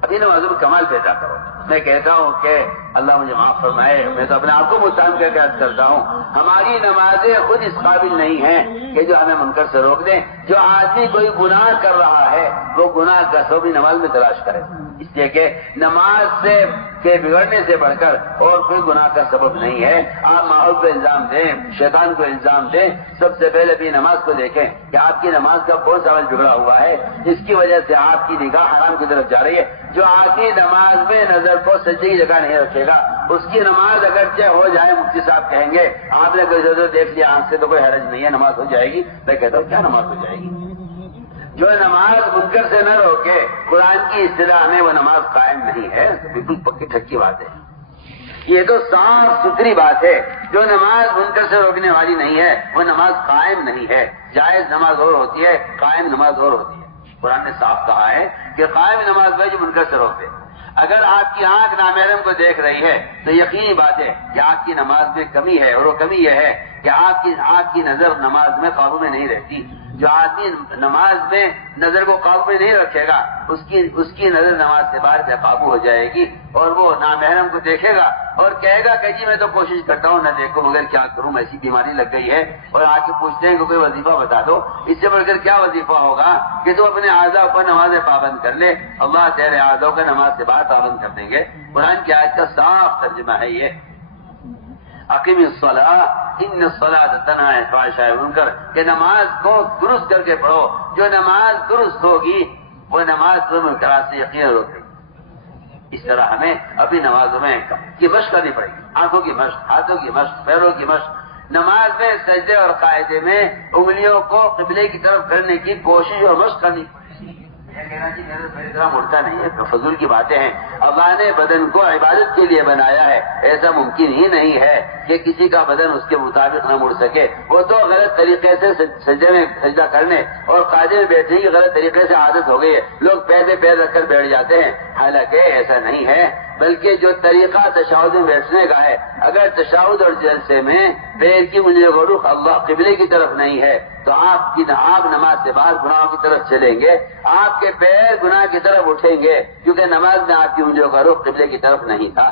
ابھی نمازوں میں کمال پیدا کرو۔ میں کہتا ہوں کہ اللہ مجھے معاف فرمائے، میں تو اپنے آپ کو متهم کر کے عرض کرتا ہوں، ہماری نمازیں خود اس قابل نہیں ہیں کہ جو ہمیں منکر سے روک دیں۔ جو آدمی کوئی گناہ کر رہا ہے وہ گناہ کا سبب نماز میں تلاش کرے، اس لیے کہ نماز سے کے بگڑنے سے بڑھ کر اور کوئی گناہ کا سبب نہیں ہے۔ آپ ماحول کو الزام دیں، شیطان کو الزام دیں، سب سے پہلے بھی نماز کو دیکھیں کہ آپ کی نماز کا کون سا عمل بگڑا ہوا ہے جس کی وجہ سے آپ کی نگاہ حرام کی طرف جا رہی ہے۔ جو آدمی نماز میں نظر کو سجدے کی جگہ نہیں رکھے گا اس کی نماز اگرچہ ہو جائے، مفتی صاحب کہیں گے آپ نے کوئی ضرورت دیکھ لیا آنکھ سے تو کوئی حرج نہیں ہے، نماز ہو جائے گی۔ میں کہتا ہوں کیا نماز ہو جائے گی؟ جو نماز منکر سے نہ روکے، قرآن کی اصطلاح میں وہ نماز قائم نہیں ہے، بالکل پکی ٹھکی بات ہے۔ یہ تو صاف ستھری بات ہے، جو نماز منکر سے روکنے والی نہیں ہے وہ نماز قائم نہیں ہے۔ جائز نماز اور ہوتی ہے، قائم نماز اور ہوتی ہے۔ قرآن نے صاف کہا ہے کہ قائم نماز وہ جو منکر سے روکے۔ اگر آپ کی آنکھ نامحرم کو دیکھ رہی ہے تو یقینی بات ہے کہ آپ کی نماز میں کمی ہے، اور وہ کمی یہ ہے کہ آپ کی نظر نماز میں قابو میں نہیں رہتی۔ جو آدمی نماز میں نظر کو قابو میں نہیں رکھے گا اس کی نظر نماز سے باہر بے قابو ہو جائے گی اور وہ نامحرم کو دیکھے گا اور کہے گا کہ جی میں تو کوشش کرتا ہوں نہ دیکھوں مگر کیا کروں، ایسی بیماری لگ گئی ہے، اور آ کے پوچھتے ہیں کہ کوئی وظیفہ بتا دو۔ اس سے بڑھ کر کیا وظیفہ ہوگا کہ تو اپنے اعضاء پر نماز پابند کر لے، اللہ تیرے اعضاء کو نماز سے باہر پابند کر دیں گے۔ قرآن کی آیت کا صاف ترجمہ ہے یہ، اقیم الصلاۃ ان الصلاۃ تنہی عن الفحشاء والمنکر، کہ نماز کو درست کر کے پڑھو۔ جو نماز درست ہوگی وہ نماز منکرات سے یقینا روکے گی۔ اس طرح ہمیں اپنی نمازوں میں کی مشق کرنی پڑے گی، آنکھوں کی مشق، ہاتھوں کی مشق، پیروں کی مشق۔ نماز میں سجدے اور قاعدے میں انگلیوں کو قبلے کی طرف کرنے کی کوشش اور مشق کرنی پڑے گی۔ یہ کہنا جی میری طرح مڑتا نہیں ہے، تو فضول کی باتیں ہیں۔ اللہ نے بدن کو عبادت کے لیے بنایا ہے، ایسا ممکن ہی نہیں ہے کہ کسی کا بدن اس کے مطابق نہ مڑ سکے۔ وہ تو غلط طریقے سے سجدے میں سجدہ کرنے اور قاعدے میں بیٹھنے کی غلط طریقے سے عادت ہو گئی ہے، لوگ پیر پہ پیر رکھ کر بیٹھ جاتے ہیں، حالانکہ ایسا نہیں ہے، بلکہ جو طریقہ تشہد میں بیٹھنے کا ہے، اگر تشہد اور جلسے میں پیر کی انگلیوں کا رخ اللہ قبلے کی طرف نہیں ہے تو آپ نماز سے بعد گناہوں کی طرف چلیں گے، آپ کے پیر گناہ کی طرف اٹھیں گے، کیونکہ نماز میں آپ کی انگلیوں کا رخ قبلے کی طرف نہیں تھا۔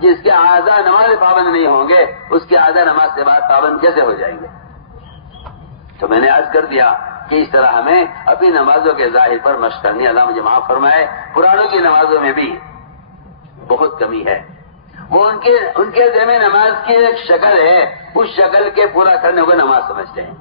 جس کے اعضاء نماز پابند نہیں ہوں گے اس کے اعضاء نماز سے بعد پابند کیسے ہو جائیں گے؟ تو میں نے عرض کر دیا کہ اس طرح ہمیں اپنی نمازوں کے ظاہر پر مشق کرنی۔ اللہ مجھے معاف فرمائے، پرانوں کی نمازوں میں بھی بہت کمی ہے، وہ ان کے ذہن میں نماز کی ایک شکل ہے، اس شکل کے پورا کرنے کو نماز سمجھتے ہیں،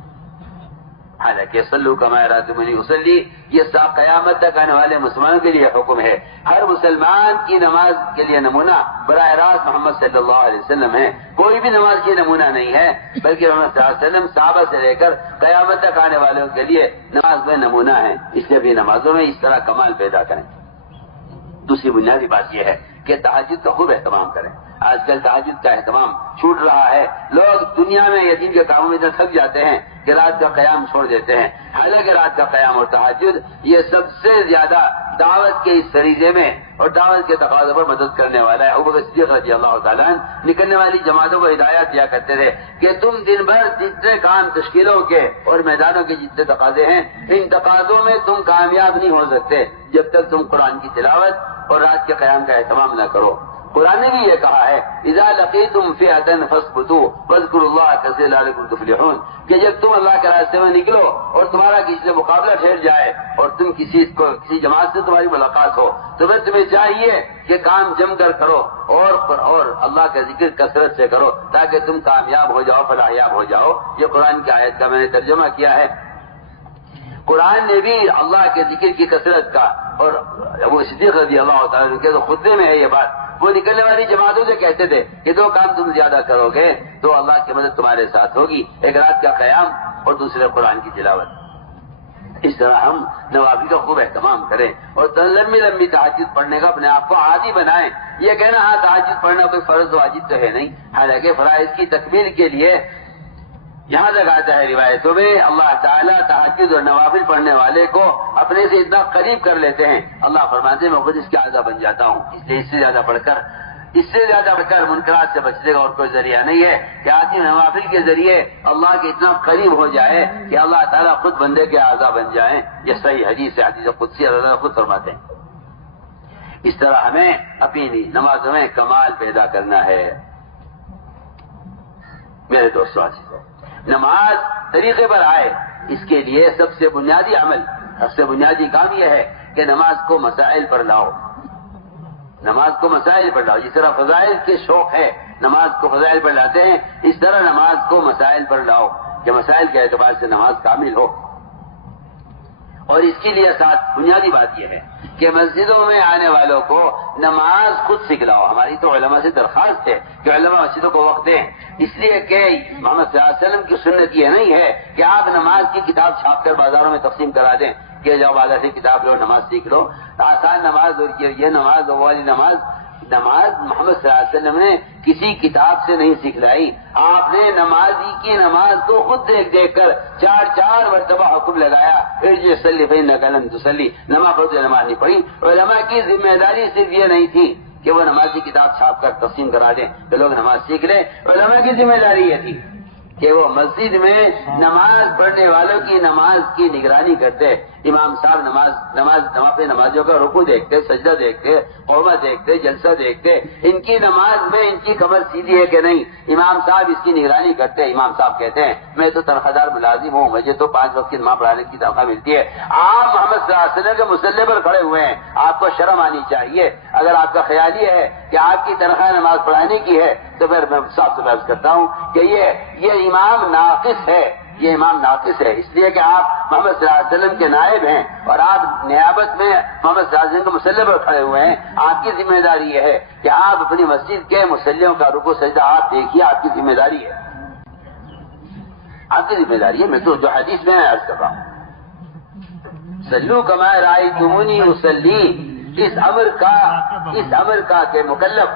حالانکہ صلو کما رأیتمونی اصلی یہ قیامت تک آنے والے مسلمانوں کے لیے حکم ہے۔ ہر مسلمان کی نماز کے لیے نمونہ براہ راست محمد صلی اللہ علیہ وسلم ہے، کوئی بھی نماز کی نمونہ نہیں ہے، بلکہ محمد صلی اللہ علیہ وسلم صحابہ سے لے کر قیامت تک آنے والوں کے لیے نماز میں نمونہ ہے، اس لیے بھی نمازوں میں اس طرح کمال پیدا کریں۔ دوسری بنیادی بات یہ ہے کہ تہجد کا خوب اہتمام کریں. آج کل تہجد کا اہتمام چھوٹ رہا ہے. لوگ دنیا میں یتیم کے کاموں میں اتنا تھک جاتے ہیں کہ رات کا قیام چھوڑ دیتے ہیں. حالانکہ رات کا قیام اور تہجد یہ سب سے زیادہ دعوت کے اس فریضے میں اور دعوت کے تقاضوں پر مدد کرنے والا ہے. ابوبکر صدیق رضی اللہ تعالیٰ عنہ نکلنے والی جماعتوں کو ہدایت دیا کرتے تھے کہ تم دن بھر جتنے کام تشکیلوں کے اور میدانوں کے جتنے تقاضے ہیں ان تقاضوں میں تم کامیاب نہیں ہو سکتے جب تک تم قرآن کی تلاوت اور رات کے قیام کا اہتمام نہ کرو. قرآن نے بھی یہ کہا ہے اذا لقیتم فئۃ فاثبتوا واذکروا اللہ کثیرا لعلکم تفلحون کہ جب تم اللہ کے راستے میں نکلو اور تمہارا کسی سے مقابلہ ٹھہر جائے اور تم کسی جماعت سے تمہاری ملاقات ہو تو پھر تمہیں چاہیے کہ کام جم کر کرو اور اللہ کا ذکر کثرت سے کرو تاکہ تم کامیاب ہو جاؤ فلاحیاب ہو جاؤ. یہ قرآن کی آیت کا میں نے ترجمہ کیا ہے. قرآن نے بھی اللہ کے ذکر کی کثرت کا اور ابو صدیق رضی اللہ تعالیٰ کے خطبے میں ہے یہ بات. وہ نکلنے والی جماعتوں سے کہتے تھے کہ دو کام تم زیادہ کرو گے تو اللہ کی مدد تمہارے ساتھ ہوگی, ایک رات کا قیام اور دوسرے قرآن کی تلاوت. اس طرح ہم نوافل کا خوب اہتمام کریں اور لمبی لمبی تہجد پڑھنے کا اپنے آپ کو عادی بنائیں. یہ کہنا ہاں تہجد پڑھنا کوئی فرض واجب تو ہے نہیں, حالانکہ فرائض کی تکمیل کے لیے یہاں تک آتا ہے روایتوں میں اللہ تعالیٰ تہجد اور نوافل پڑھنے والے کو اپنے سے اتنا قریب کر لیتے ہیں. اللہ فرماتے ہیں میں خود اس کے اعضا بن جاتا ہوں. اس لیے اس سے زیادہ بڑھ کر منکرات سے بچنے کا اور کوئی ذریعہ نہیں ہے کہ آدمی نوافل کے ذریعے اللہ کے اتنا قریب ہو جائے کہ اللہ تعالیٰ خود بندے کے اعضا بن جائیں. یہ صحیح حدیث ہے, حدیث قدسی اللہ خود فرماتے ہیں. اس طرح ہمیں اپنی نمازوں میں کمال پیدا کرنا ہے. میرے دوستوں نماز طریقے پر آئے اس کے لیے سب سے بنیادی عمل سب سے بنیادی کام یہ ہے کہ نماز کو مسائل پر لاؤ. نماز کو مسائل پر لاؤ. جس طرح فضائل کے شوق ہے نماز کو فضائل پر لاتے ہیں اس طرح نماز کو مسائل پر لاؤ کہ مسائل کے اعتبار سے نماز کامل ہو. اور اس کے لیے ساتھ بنیادی بات یہ ہے کہ مسجدوں میں آنے والوں کو نماز خود سکھلاؤ. ہماری تو علماء سے درخواست ہے کہ علماء مسجدوں کو وقت دیں, اس لیے کہ محمد صلی اللہ علیہ وسلم کی سنت یہ نہیں ہے کہ آپ نماز کی کتاب چھاپ کر بازاروں میں تقسیم کرا دیں کہ جاؤ بازار سے کتاب لو نماز سیکھ لو. آسان نماز اور یہ نماز اور والی نماز محمد صلی اللہ علیہ وسلم نے کسی کتاب سے نہیں سکھلائی. آپ نے نمازی کی نماز کو خود دیکھ دیکھ کر چار مرتبہ حکم لگایا ارجع صلی فإنک لم تصلی. نماز نہیں پڑھی. علماء کی ذمہ داری صرف یہ نہیں تھی کہ وہ نماز کی کتاب چھاپ کر تقسیم کرا دیں تو لوگ نماز سیکھ لیں. علماء کی ذمہ داری یہ تھی کہ وہ مسجد میں نماز پڑھنے والوں کی نماز کی نگرانی کرتے. امام صاحب نمازیوں کا رکوع دیکھتے, سجدہ دیکھتے, قومہ دیکھتے, جلسہ دیکھتے, ان کی نماز میں ان کی کمر سیدھی ہے کہ نہیں. امام صاحب اس کی نگرانی کرتے. امام صاحب کہتے ہیں میں تو تنخواہ دار ملازم ہوں, مجھے تو 5 وقت کی نماز پڑھانے کی تنخواہ ملتی ہے. آپ محمد صلی اللہ علیہ وسلم کے مصلی پر کھڑے ہوئے ہیں, آپ کو شرم آنی چاہیے. اگر آپ کا خیال یہ ہے کہ آپ کی تنخواہ نماز پڑھانے کی ہے تو پھر میں صاف سے عرض کرتا ہوں کہ یہ امام ناقص ہے. یہ امام ناقص ہے اس لیے کہ آپ محمد صلی اللہ علیہ وسلم کے نائب ہیں اور آپ نیابت میں محمد صلی اللہ علیہ وسلم کے مصلی پر کھڑے ہوئے ہیں. آپ کی ذمہ داری یہ ہے کہ آپ اپنی مسجد کے مصلیوں کا رکوع سجدہ آپ دیکھیے. آپ کی ذمہ داری ہے, آپ کی ذمہ داری ہے. میں تو جو حدیث میں عرض کر رہا ہوں صلو کما رأیتمونی اصلی, اس امر کا کہ مکلف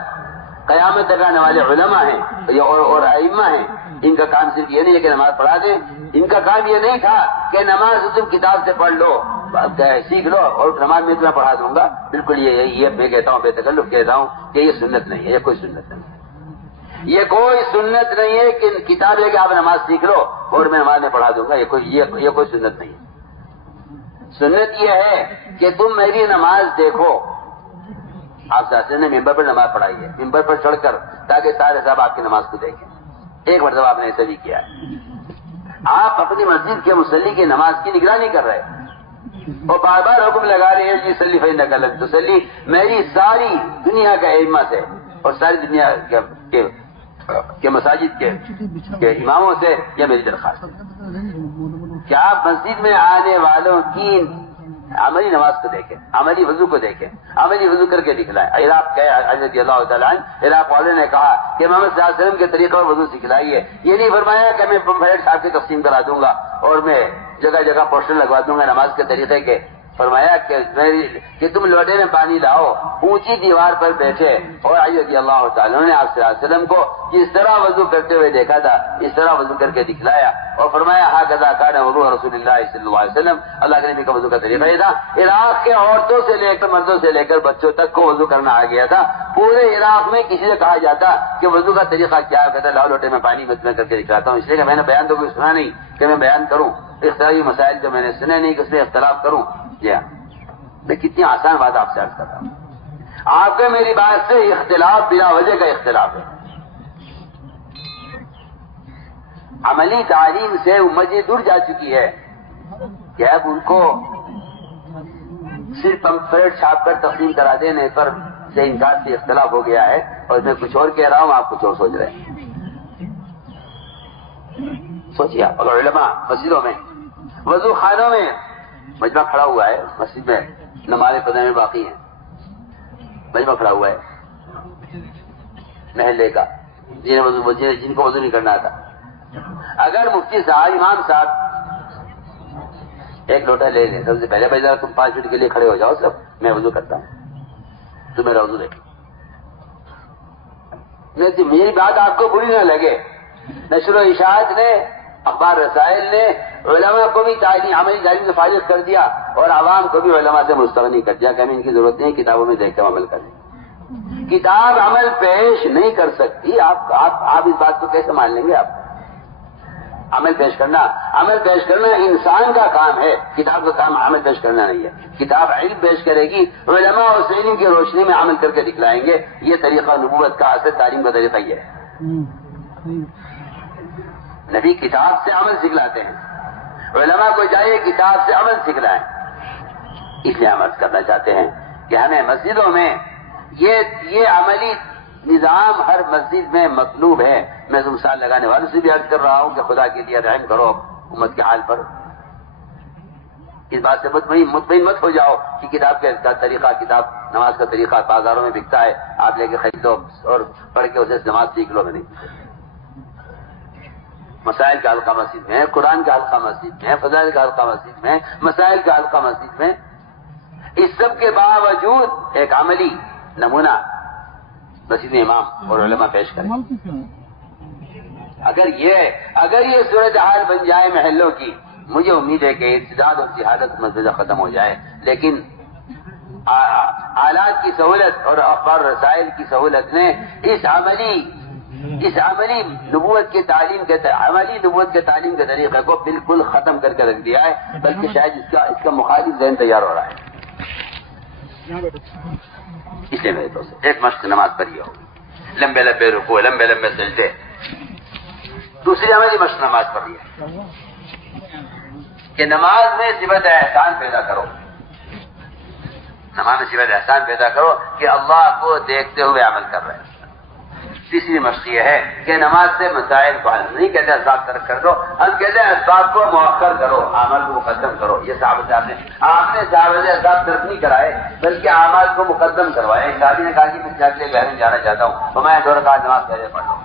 قیامت تک آنے والے علماء ہیں اور ائمہ ہیں. ان کا کام صرف یہ نہیں ہے کہ نماز پڑھا دیں. ان کا کام یہ نہیں تھا کہ نماز تم کتاب سے پڑھ لو سیکھ لو اور نماز میں تمہیں پڑھا دوں گا. بالکل یہ میں کہتا ہوں, بے تکلف کہتا ہوں کہ یہ سنت نہیں ہے. یہ کوئی سنت نہیں ہے. یہ کوئی سنت نہیں ہے کہ کتاب ہے کہ آپ نماز سیکھ لو اور میں نماز میں پڑھا دوں گا. یہ کوئی سنت نہیں ہے. سنت یہ ہے کہ تم میری نماز دیکھو. آپ شاستر نے ممبر پر نماز پڑھائی ہے, ممبر پر چڑھ کر تاکہ سارے صاحب آپ کی نماز کو دیکھیں. ایک مرتبہ آپ نے ایسا بھی کیا ہے. آپ اپنی مسجد کے مصلی کی نماز کی نگرانی کر رہے ہیں اور بار بار حکم لگا رہے ہیں جی صلی فإنک لم تصلی. میری ساری دنیا کا ائمہ سے اور ساری دنیا کے مساجد کے اماموں سے یہ میری درخواست ہے کہ آپ مسجد میں آنے والوں کی عملی نماز کو دیکھیں, عملی وضو کو دیکھیں, عملی وضو کر کے دکھلائیں. عراق کے حضرت اللہ تعالیٰ عنہ عراق والے نے کہا کہ محمد صلی اللہ علیہ وسلم کے طریقے پر وضو سکھلائیے. یہ نہیں فرمایا کہ میں پمپلیٹ صاحب کی تقسیم کرا دوں گا اور میں جگہ جگہ پوسٹر لگوا دوں گا نماز کے طریقے کے. فرمایا کہ تم لوٹے میں پانی لاؤ، اونچی دیوار پر بیٹھے، اور علی رضی اللہ تعالیٰ نے آپ صلی اللہ علیہ وسلم کو جس طرح وضو کرتے ہوئے دیکھا تھا اس طرح وضو کر کے دکھلایا، اور فرمایا ہاکذا کان وضوء رسول اللہ صلی اللہ علیہ وسلم، اللہ کے نبی کا وضو کا طریقہ یہ تھا۔ عراق کے عورتوں سے لے کر مردوں سے لے کر بچوں تک کو وضو کرنا آ گیا تھا۔ پورے عراق میں کسی سے کہا جاتا کہ وضو کا طریقہ کیا، کہتا لاؤ لوٹے میں پانی میں کر کے دکھلاتا ہوں، اس لیے کہ میں نے بیان تو کوئی سنا نہیں کہ میں بیان کروں، اختلافی مسائل جو میں نے سنے نہیں کہ اس میں اختلاف کروں۔ میں کتنی آسان بات آپ سے عرض کرتا ہوں، آپ کے میری بات سے اختلاف بلا وجہ کا اختلاف ہے۔ عملی تعلیم سے امت یہ دور جا چکی ہے کہ اب ان کو صرف پمفلیٹ چھاپ کر تقسیم کرا دینے پر سے انکار سے اختلاف ہو گیا ہے، اور میں کچھ اور کہہ رہا ہوں، آپ کچھ اور سوچ رہے ہیں۔ سوچیے آپ، اگر علماء مسجدوں میں، وضو خانوں میں مجمع کھڑا ہوا ہے، مسجد میں نماز پڑھنے میں باقی ہیں، مجمع کھڑا ہوا ہے محلے کا، جن کو وضو نہیں کرنا تھا، اگر مفتی صاحب امام صاحب ایک لوٹا لے لیں، سب سے پہلے بھائی ذرا تم 5 منٹ کے لیے کھڑے ہو جاؤ، سب میں وضو کرتا ہوں، تو میرا وضو دیکھ، میری بات آپ کو بری نہ لگے، نشر و اشاعت نے، اخبار رسائل نے علماء کو بھی تعلیم، عملی تعلیم سے فارغ کر دیا، اور عوام کو بھی علماء سے مستغنی کر دیا کہ ہمیں ان کی ضرورت نہیں، کتابوں میں دیکھ کر عمل کریں۔ کتاب عمل پیش نہیں کر سکتی، آپ اس بات کو کیسے مان لیں گے؟ آپ عمل پیش کرنا انسان کا کام ہے، کتاب کا کام عمل پیش کرنا نہیں ہے۔ کتاب علم پیش کرے گی، علماء اور علم کی روشنی میں عمل کر کے دکھلائیں گے، یہ طریقہ نبوت کا، اصل تعلیم کا طریقہ یہ ہے۔ نبی کتاب سے عمل سکھلاتے ہیں، علماء کو چاہیے کتاب سے عمل سکھلائیں۔ اس لیے ہم عرض کرنا چاہتے ہیں کہ ہمیں مسجدوں میں یہ عملی نظام ہر مسجد میں مطلوب ہے۔ میں مثال لگانے والوں سے بھی عرض کر رہا ہوں کہ خدا کے لیے رحم کرو امت کے حال پر، اس بات سے مطمئن مت ہو جاؤ کہ کتاب کا طریقہ، کتاب نماز کا طریقہ بازاروں میں بکتا ہے، آپ لے کے خرید لو اور پڑھ کے اسے نماز سیکھ لو۔ نہیں، مسائل کا حلقہ مسجد میں، قرآن کا حلقہ مسجد میں، فضائل کا حلقہ مسجد میں، مسائل کا حلقہ مسجد میں، اس سب کے باوجود ایک عملی نمونہ مسجد امام اور علماء پیش کریں۔ اگر یہ صورتحال بن جائے محلوں کی، مجھے امید ہے کہ ارتداد اور جہادت مسجد ختم ہو جائے، لیکن آلات کی سہولت اور اخبار رسائل کی سہولت نے اس عملی نبوت کے تعلیم کے طریقے کو بالکل ختم کر کے رکھ دیا ہے، بلکہ شاید اس کا مخالف ذہن تیار ہو رہا ہے۔ اس لیے میرے دوست ایک مشق نماز پڑھی ہو، لمبے لمبے رکوع، لمبے لمبے سجدے۔ دوسری عملی مشق نماز پڑھی ہے کہ نماز میں صفت احسان پیدا کرو، نماز میں صفت احسان پیدا کرو کہ اللہ کو دیکھتے ہوئے عمل کر رہے ہیں۔ تیسری مشق یہ ہے کہ نماز سے مسائل کو حل نہیں کہتے اسباب ترک کر دو، ہم کہتے ہیں اسباب کو مؤخر کرو، اعمال کو مقدم کرو۔ یہ صحابہ نے صحابہ سے اسباب ترک نہیں کرائے بلکہ اعمال کو مقدم کروائے۔ ایک صحابی نے کہا کہ میں چاہتے بحرین جانا چاہتا ہوں تو میں 2 رکعت نماز پہلے پڑھ لوں،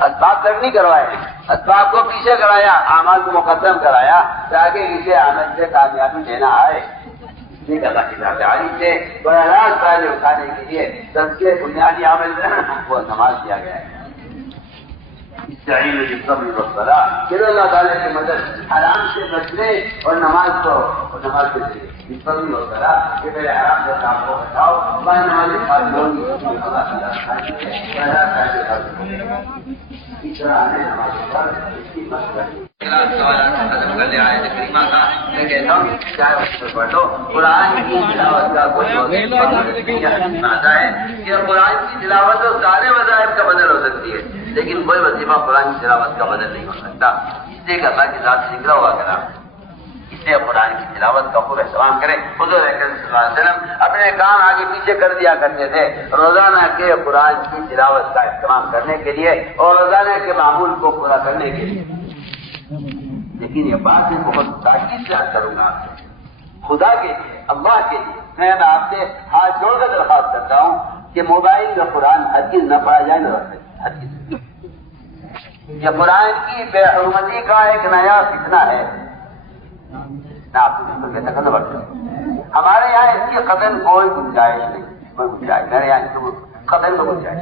اسباب ترک نہیں کروائے، اسباب کو پیچھے کرایا، اعمال کو مقدم کرایا تاکہ اسے عمل سے کامیابی لینا آئے۔ اللہ کی ذات عالی سے بہرحال فائدے اٹھانے کے لیے سب سے بنیادی عمل وہ نماز دیا گیا ہے۔ استعینوا بالصبر والصلاۃ، کہ اللہ تعالیٰ کی مدد حرام سے بچنے اور نماز کے ذریعے بالصبر والصلاۃ، کہ پہلے حرام سے کام کو بچاؤ، بعد نماز فرض ہوگی اللہ تعالیٰ بہرحال فائدے اٹھانے اس طرح ہمیں نماز پر اس کی مشق سوالات ختم کر دیا ہے کریمہ کا۔ میں کہتا ہوں چاہے اس میں پڑھ لو، قرآن کی تلاوت کا کوئی آتا ہے کہ قرآن کی تلاوت تو سارے مذاہب کا بدل ہو سکتی ہے، لیکن کوئی وظیفہ قرآن کی تلاوت کا بدل نہیں ہو سکتا۔ اس لیے کہ اللہ کی ذات سے نکلا ہوا کرام، اس لیے قرآن کی تلاوت کا خوب اہتمام کریں۔ حضور اکرم صلی اللہ علیہ وسلم اپنے کام آگے پیچھے کر دیا کرتے تھے روزانہ کے قرآن کی تلاوت کا اہتمام کرنے کے لیے اور روزانہ کے معمول کو پورا کرنے کے لیے۔ لیکن یہ بات میں بہت تاکید سے عرض کروں گا آپ سے، خدا کے لیے، اللہ کے لیے میں آپ سے ہاتھ جوڑ کر درخواست کرتا ہوں کہ موبائل کا قرآن ہرگز نہ پڑھا جائے، نہ رکھا جائے، ہرگز۔ یہ قرآن کی بے حرمتی کا ایک نیا فتنہ ہے، نہ آپ کو کرنا پڑتا ہے. ہمارے یہاں اس کی قدر کوئی گنجائش نہیں, کوئی گنجائش میرے یہاں اس کی قدر میں گنجائش.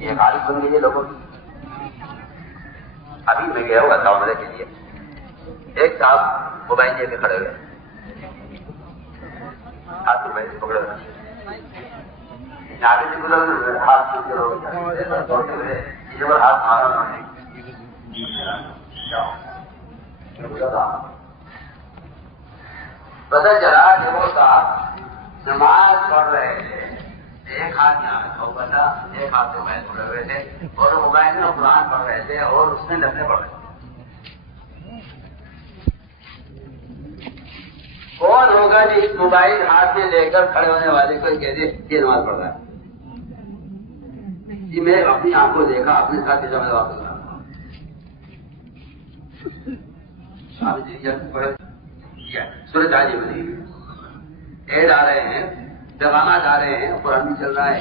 یہ عادت بن گئی ہے لوگوں کی. ابھی میں گیا ہوا تھا عمرے کے لیے, ایک صاحب موبائل لے کے کھڑے ہوئے, ہاتھ میں پکڑے ہوئے, آگے سے گزر ہاتھ ہاتھ مارا پتہ چلا کہ وہ صاحب نماز پڑھ رہے تھے, ایک ہاتھ یہاں رکھا ہوا تھا, ایک ہاتھ سے موبائل پڑے ہوئے تھے, اور موبائل میں قرآن پڑھ رہے تھے اور اس میں نفلیں پڑھ رہے تھے. کون ہوگا جی موبائل ہاتھ میں لے کر کھڑے ہونے والے کو کہہ دے یہ نماز پڑھ رہا ہے؟ جی میں اپنی آنکھوں کو دیکھا, اپنے ساتھ کے سمجھ واپس سورج آج بنی ایڈ آ رہے ہیں, پیغامات آ رہے ہیں, قرآن بھی چل رہا ہے,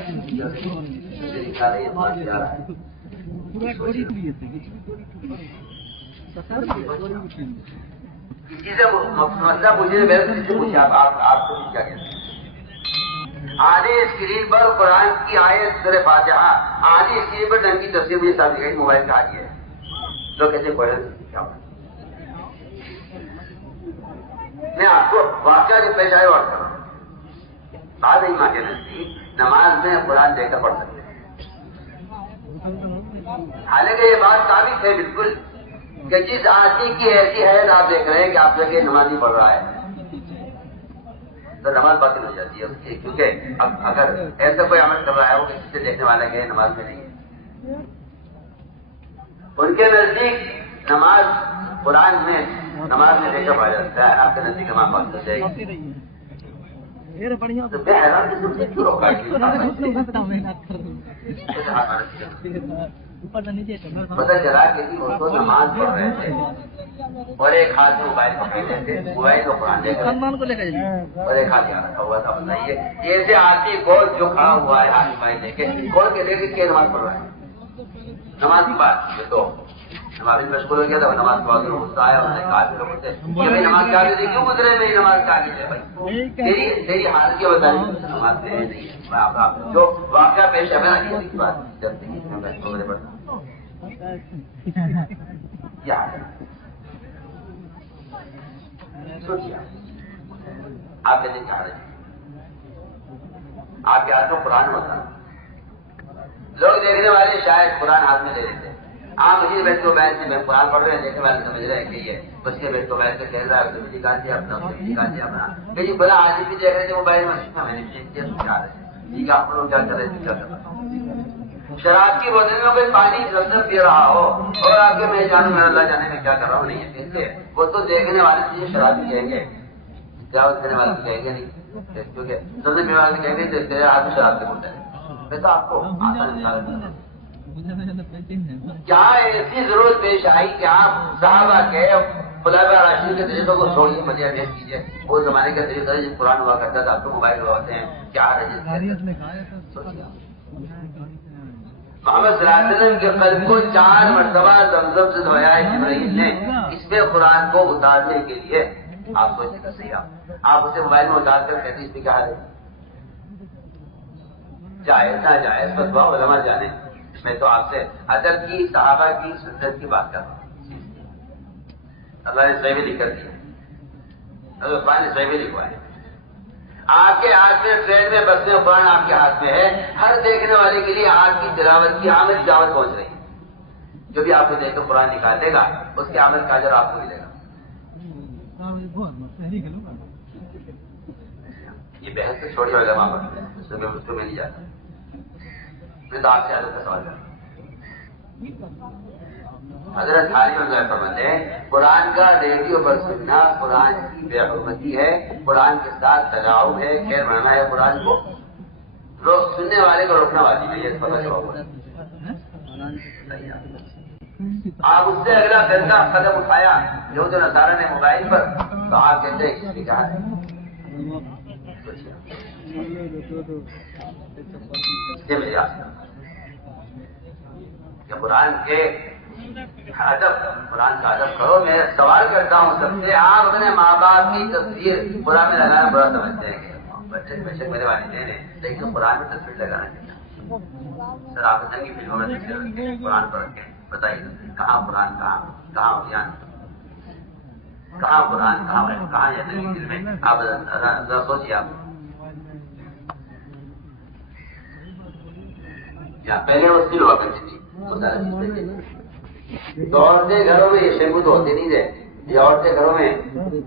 کسی سے مسئلہ پوچھے آپ کو کیا کہتے ہیں؟ آدھی اسکرین پر قرآن کی آیت سورہ فاتحہ, آدھی اسکرین پر ڈنگ کی تصویر مجھے ساتھ دکھائی, موبائل کا آگے ہے, تو کیسے پڑھ کیا میں آپ کو واقعہ جو پیش آئے اور کروں بات نہیں ماں کے نزدیک نماز میں قرآن دے کر پڑھ سکتے ہیں. حالانکہ یہ بات ثابت ہے بالکل کہ جس آدمی کی ایسی حیثیت آپ دیکھ رہے ہیں کہ آپ جگہ نماز نہیں پڑھ رہا ہے تو نماز باطل ہو جاتی ہے اس کی, کیونکہ اب اگر ایسا کوئی عمل کر رہا ہے وہ کسی سے دیکھنے والا کہ نماز میں نہیں ہے. ان کے نزدیک نماز قرآن میں نماز میں دیکھا پایا جاتا ہے, آپ کے نزدیک نماز باطل ہو جائے گی. تو میں حیران کہ کیوں روکا پتہ چلا کہ وہ تو نماز پڑھ رہے تھے اور ایک ہاتھ میں موبائل پکڑے تھے, موبائل کو قرآن لے کر اور ایک ہاتھ یہاں رکھا ہوا تھا. بتائیے ایسے آدمی کو جو کھڑا ہوا ہے ہاتھ موبائل لے کے کھول کے لے کے کیا نماز پڑھ رہا ہے؟ نماز کی بات یہ تو نماز مشغول ہو گیا تھا, نماز کے بعد غصہ آیا, انہوں نے کہا کہ لوگوں سے کہ نماز کے آگے کیوں گزرے, میری نماز کے آگے ہے بھائی, تیری حالت کیا بتائی نماز میں نہیں ہے. جو واقعہ پیش ہے نا یہ بات چلتی ہے کیا سوچیے آپ کے دن چاہ رہے آپ کے ہاتھ میں قرآن ہوتا, لوگ دیکھنے والے شاید قرآن ہاتھ میں لے لیتے. آپ مجھے بیٹھ کو بیٹھ سے میں قرآن پڑھ رہے ہیں, دیکھنے والے سمجھ رہے ہیں کہ یہ بس کے بیٹھ کو بیٹھ کے کہہ رہا ہے مجھے نکال دیا اپنا, نکال دیا اپنا. کہ بڑا آدمی بھی دیکھ رہے تھے موبائل میں نے کیا ٹھیک ہے آپ لوگ کیا کر رہے تھے, کیا کر رہا شراب کی بوتل میں کوئی پانی زمزم پی رہا ہو اور آپ کے میں جانوں میں اللہ جانے میں کیا کر رہا ہوں نہیں ہے دیکھتے, وہ تو دیکھنے والے چیزیں شراب بھی کہیں گے, کیا دینے والے کہیں گے نہیں, کیونکہ زمزم پینے والے کہیں گے تیرے ہاتھ میں شراب سے بولتا ہے. میں تو آپ کو کیا ایسی ضرورت پیش آئی کہ آپ صحابہ کے خلفاء راشدین کے طریقوں کو چھوڑیے, مزید پیش کیجیے. وہ زمانے کا طریقہ ہے جس قرآن ہوا کرتا تھا, آپ کو موبائل ہوا ہوتے ہیں, کیا محمد صلی اللہ علیہ وسلم کے قلب کو 4 مرتبہ زمزم سے دھویا ہے جبرائیل نے, اس میں قرآن کو اتارنے کے لیے. آپ سوچیں کہ صحیح آپ اسے موبائل میں اتار کر کہتے اس میں کیا ہے, جائز نہ جائز فتویٰ علماء جانے. میں تو آپ سے ادب کی صحابہ کی سنت کی بات کر رہا ہوں. اللہ نے صحیح لکھ کر دیا, اللہ عثمان نے صحیح لکھوایا. آپ کے ہاتھ میں ٹرین میں بس میں قرآن آپ کے ہاتھ میں ہے, ہر دیکھنے والے کے لیے آپ کی تلاوت کی آمد دعوت پہنچ رہی ہے. جو بھی آپ کو دیکھ کر قرآن نکالے گا اس کی آمد کا اجر آپ کو ملے گا. یہ بحث تو چھوڑی ہوگا وہاں پر, اس کو میں نہیں جاتا. میں تو آپ سے حضرت کا سوال کرتا ہوں. حضرت حالی وغیرہ فرماتے ہیں قرآن کا ریڈیو پر سننا قرآن کی بے حرمتی ہے, قرآن کے ساتھ تجاوز ہے, خیر بنانا ہے. قرآن کو سننے والے کو روکنا واجب ہے, یہ پتہ چلا. آپ اس سے اگلا گندا قدم اٹھایا جو نصارہ نے موبائل پر, تو آپ کہتے ہیں کس نے کہا ہے کہ قرآن کے ادب، قرآن کا ادب کرو. میں سوال کرتا ہوں سب سے، آپ اپنے ماں باپ کی تصویر قرآن میں لگانا برا سمجھتے ہیں؟ بے شک میرے والدین ہیں، لیکن قرآن میں تصویر لگانا چاہیے. سر آپ جنگی فلموں میں تصویر رکھیں، قرآن پر رکھیں. بتائیے کہاں قرآن، کہاں ابھیان، کہاں قرآن، کہاں یہ جنگی فلمیں؟ آپ ذرا سوچیے. آپ پہلے وہ سل ہوا کرتی تھی، تو عورتیں گھروں میں یہ شیمبو تو ہوتے نہیں تھے. یہ عورتیں گھروں میں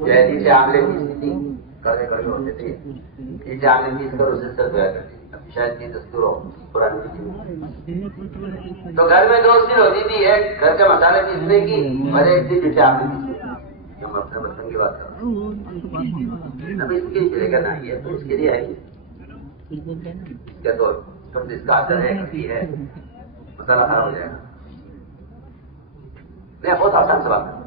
جیسی سے آملے پیستی تھی، کڑے ہوتے تھے، نیچے آملے پیس کر اسے سر دھویا کرتی تھی. اب شاید یہ دستور ہو پرانی تھی. تو گھر میں دو سل ہوتی تھی، ایک گھر کے مسالے پیسنے کی اور ایک تھی جسے آملے پیسنے کی. ہم اپنے برتن کی بات کر رہے ہیں. اب اس کے لیے کرنا ہے تو اس کے لیے ہے کیا تو اس کا اثر ہے مسالہ خراب ہو جائے گا. میں بہت آسان سوال کرتا ہوں.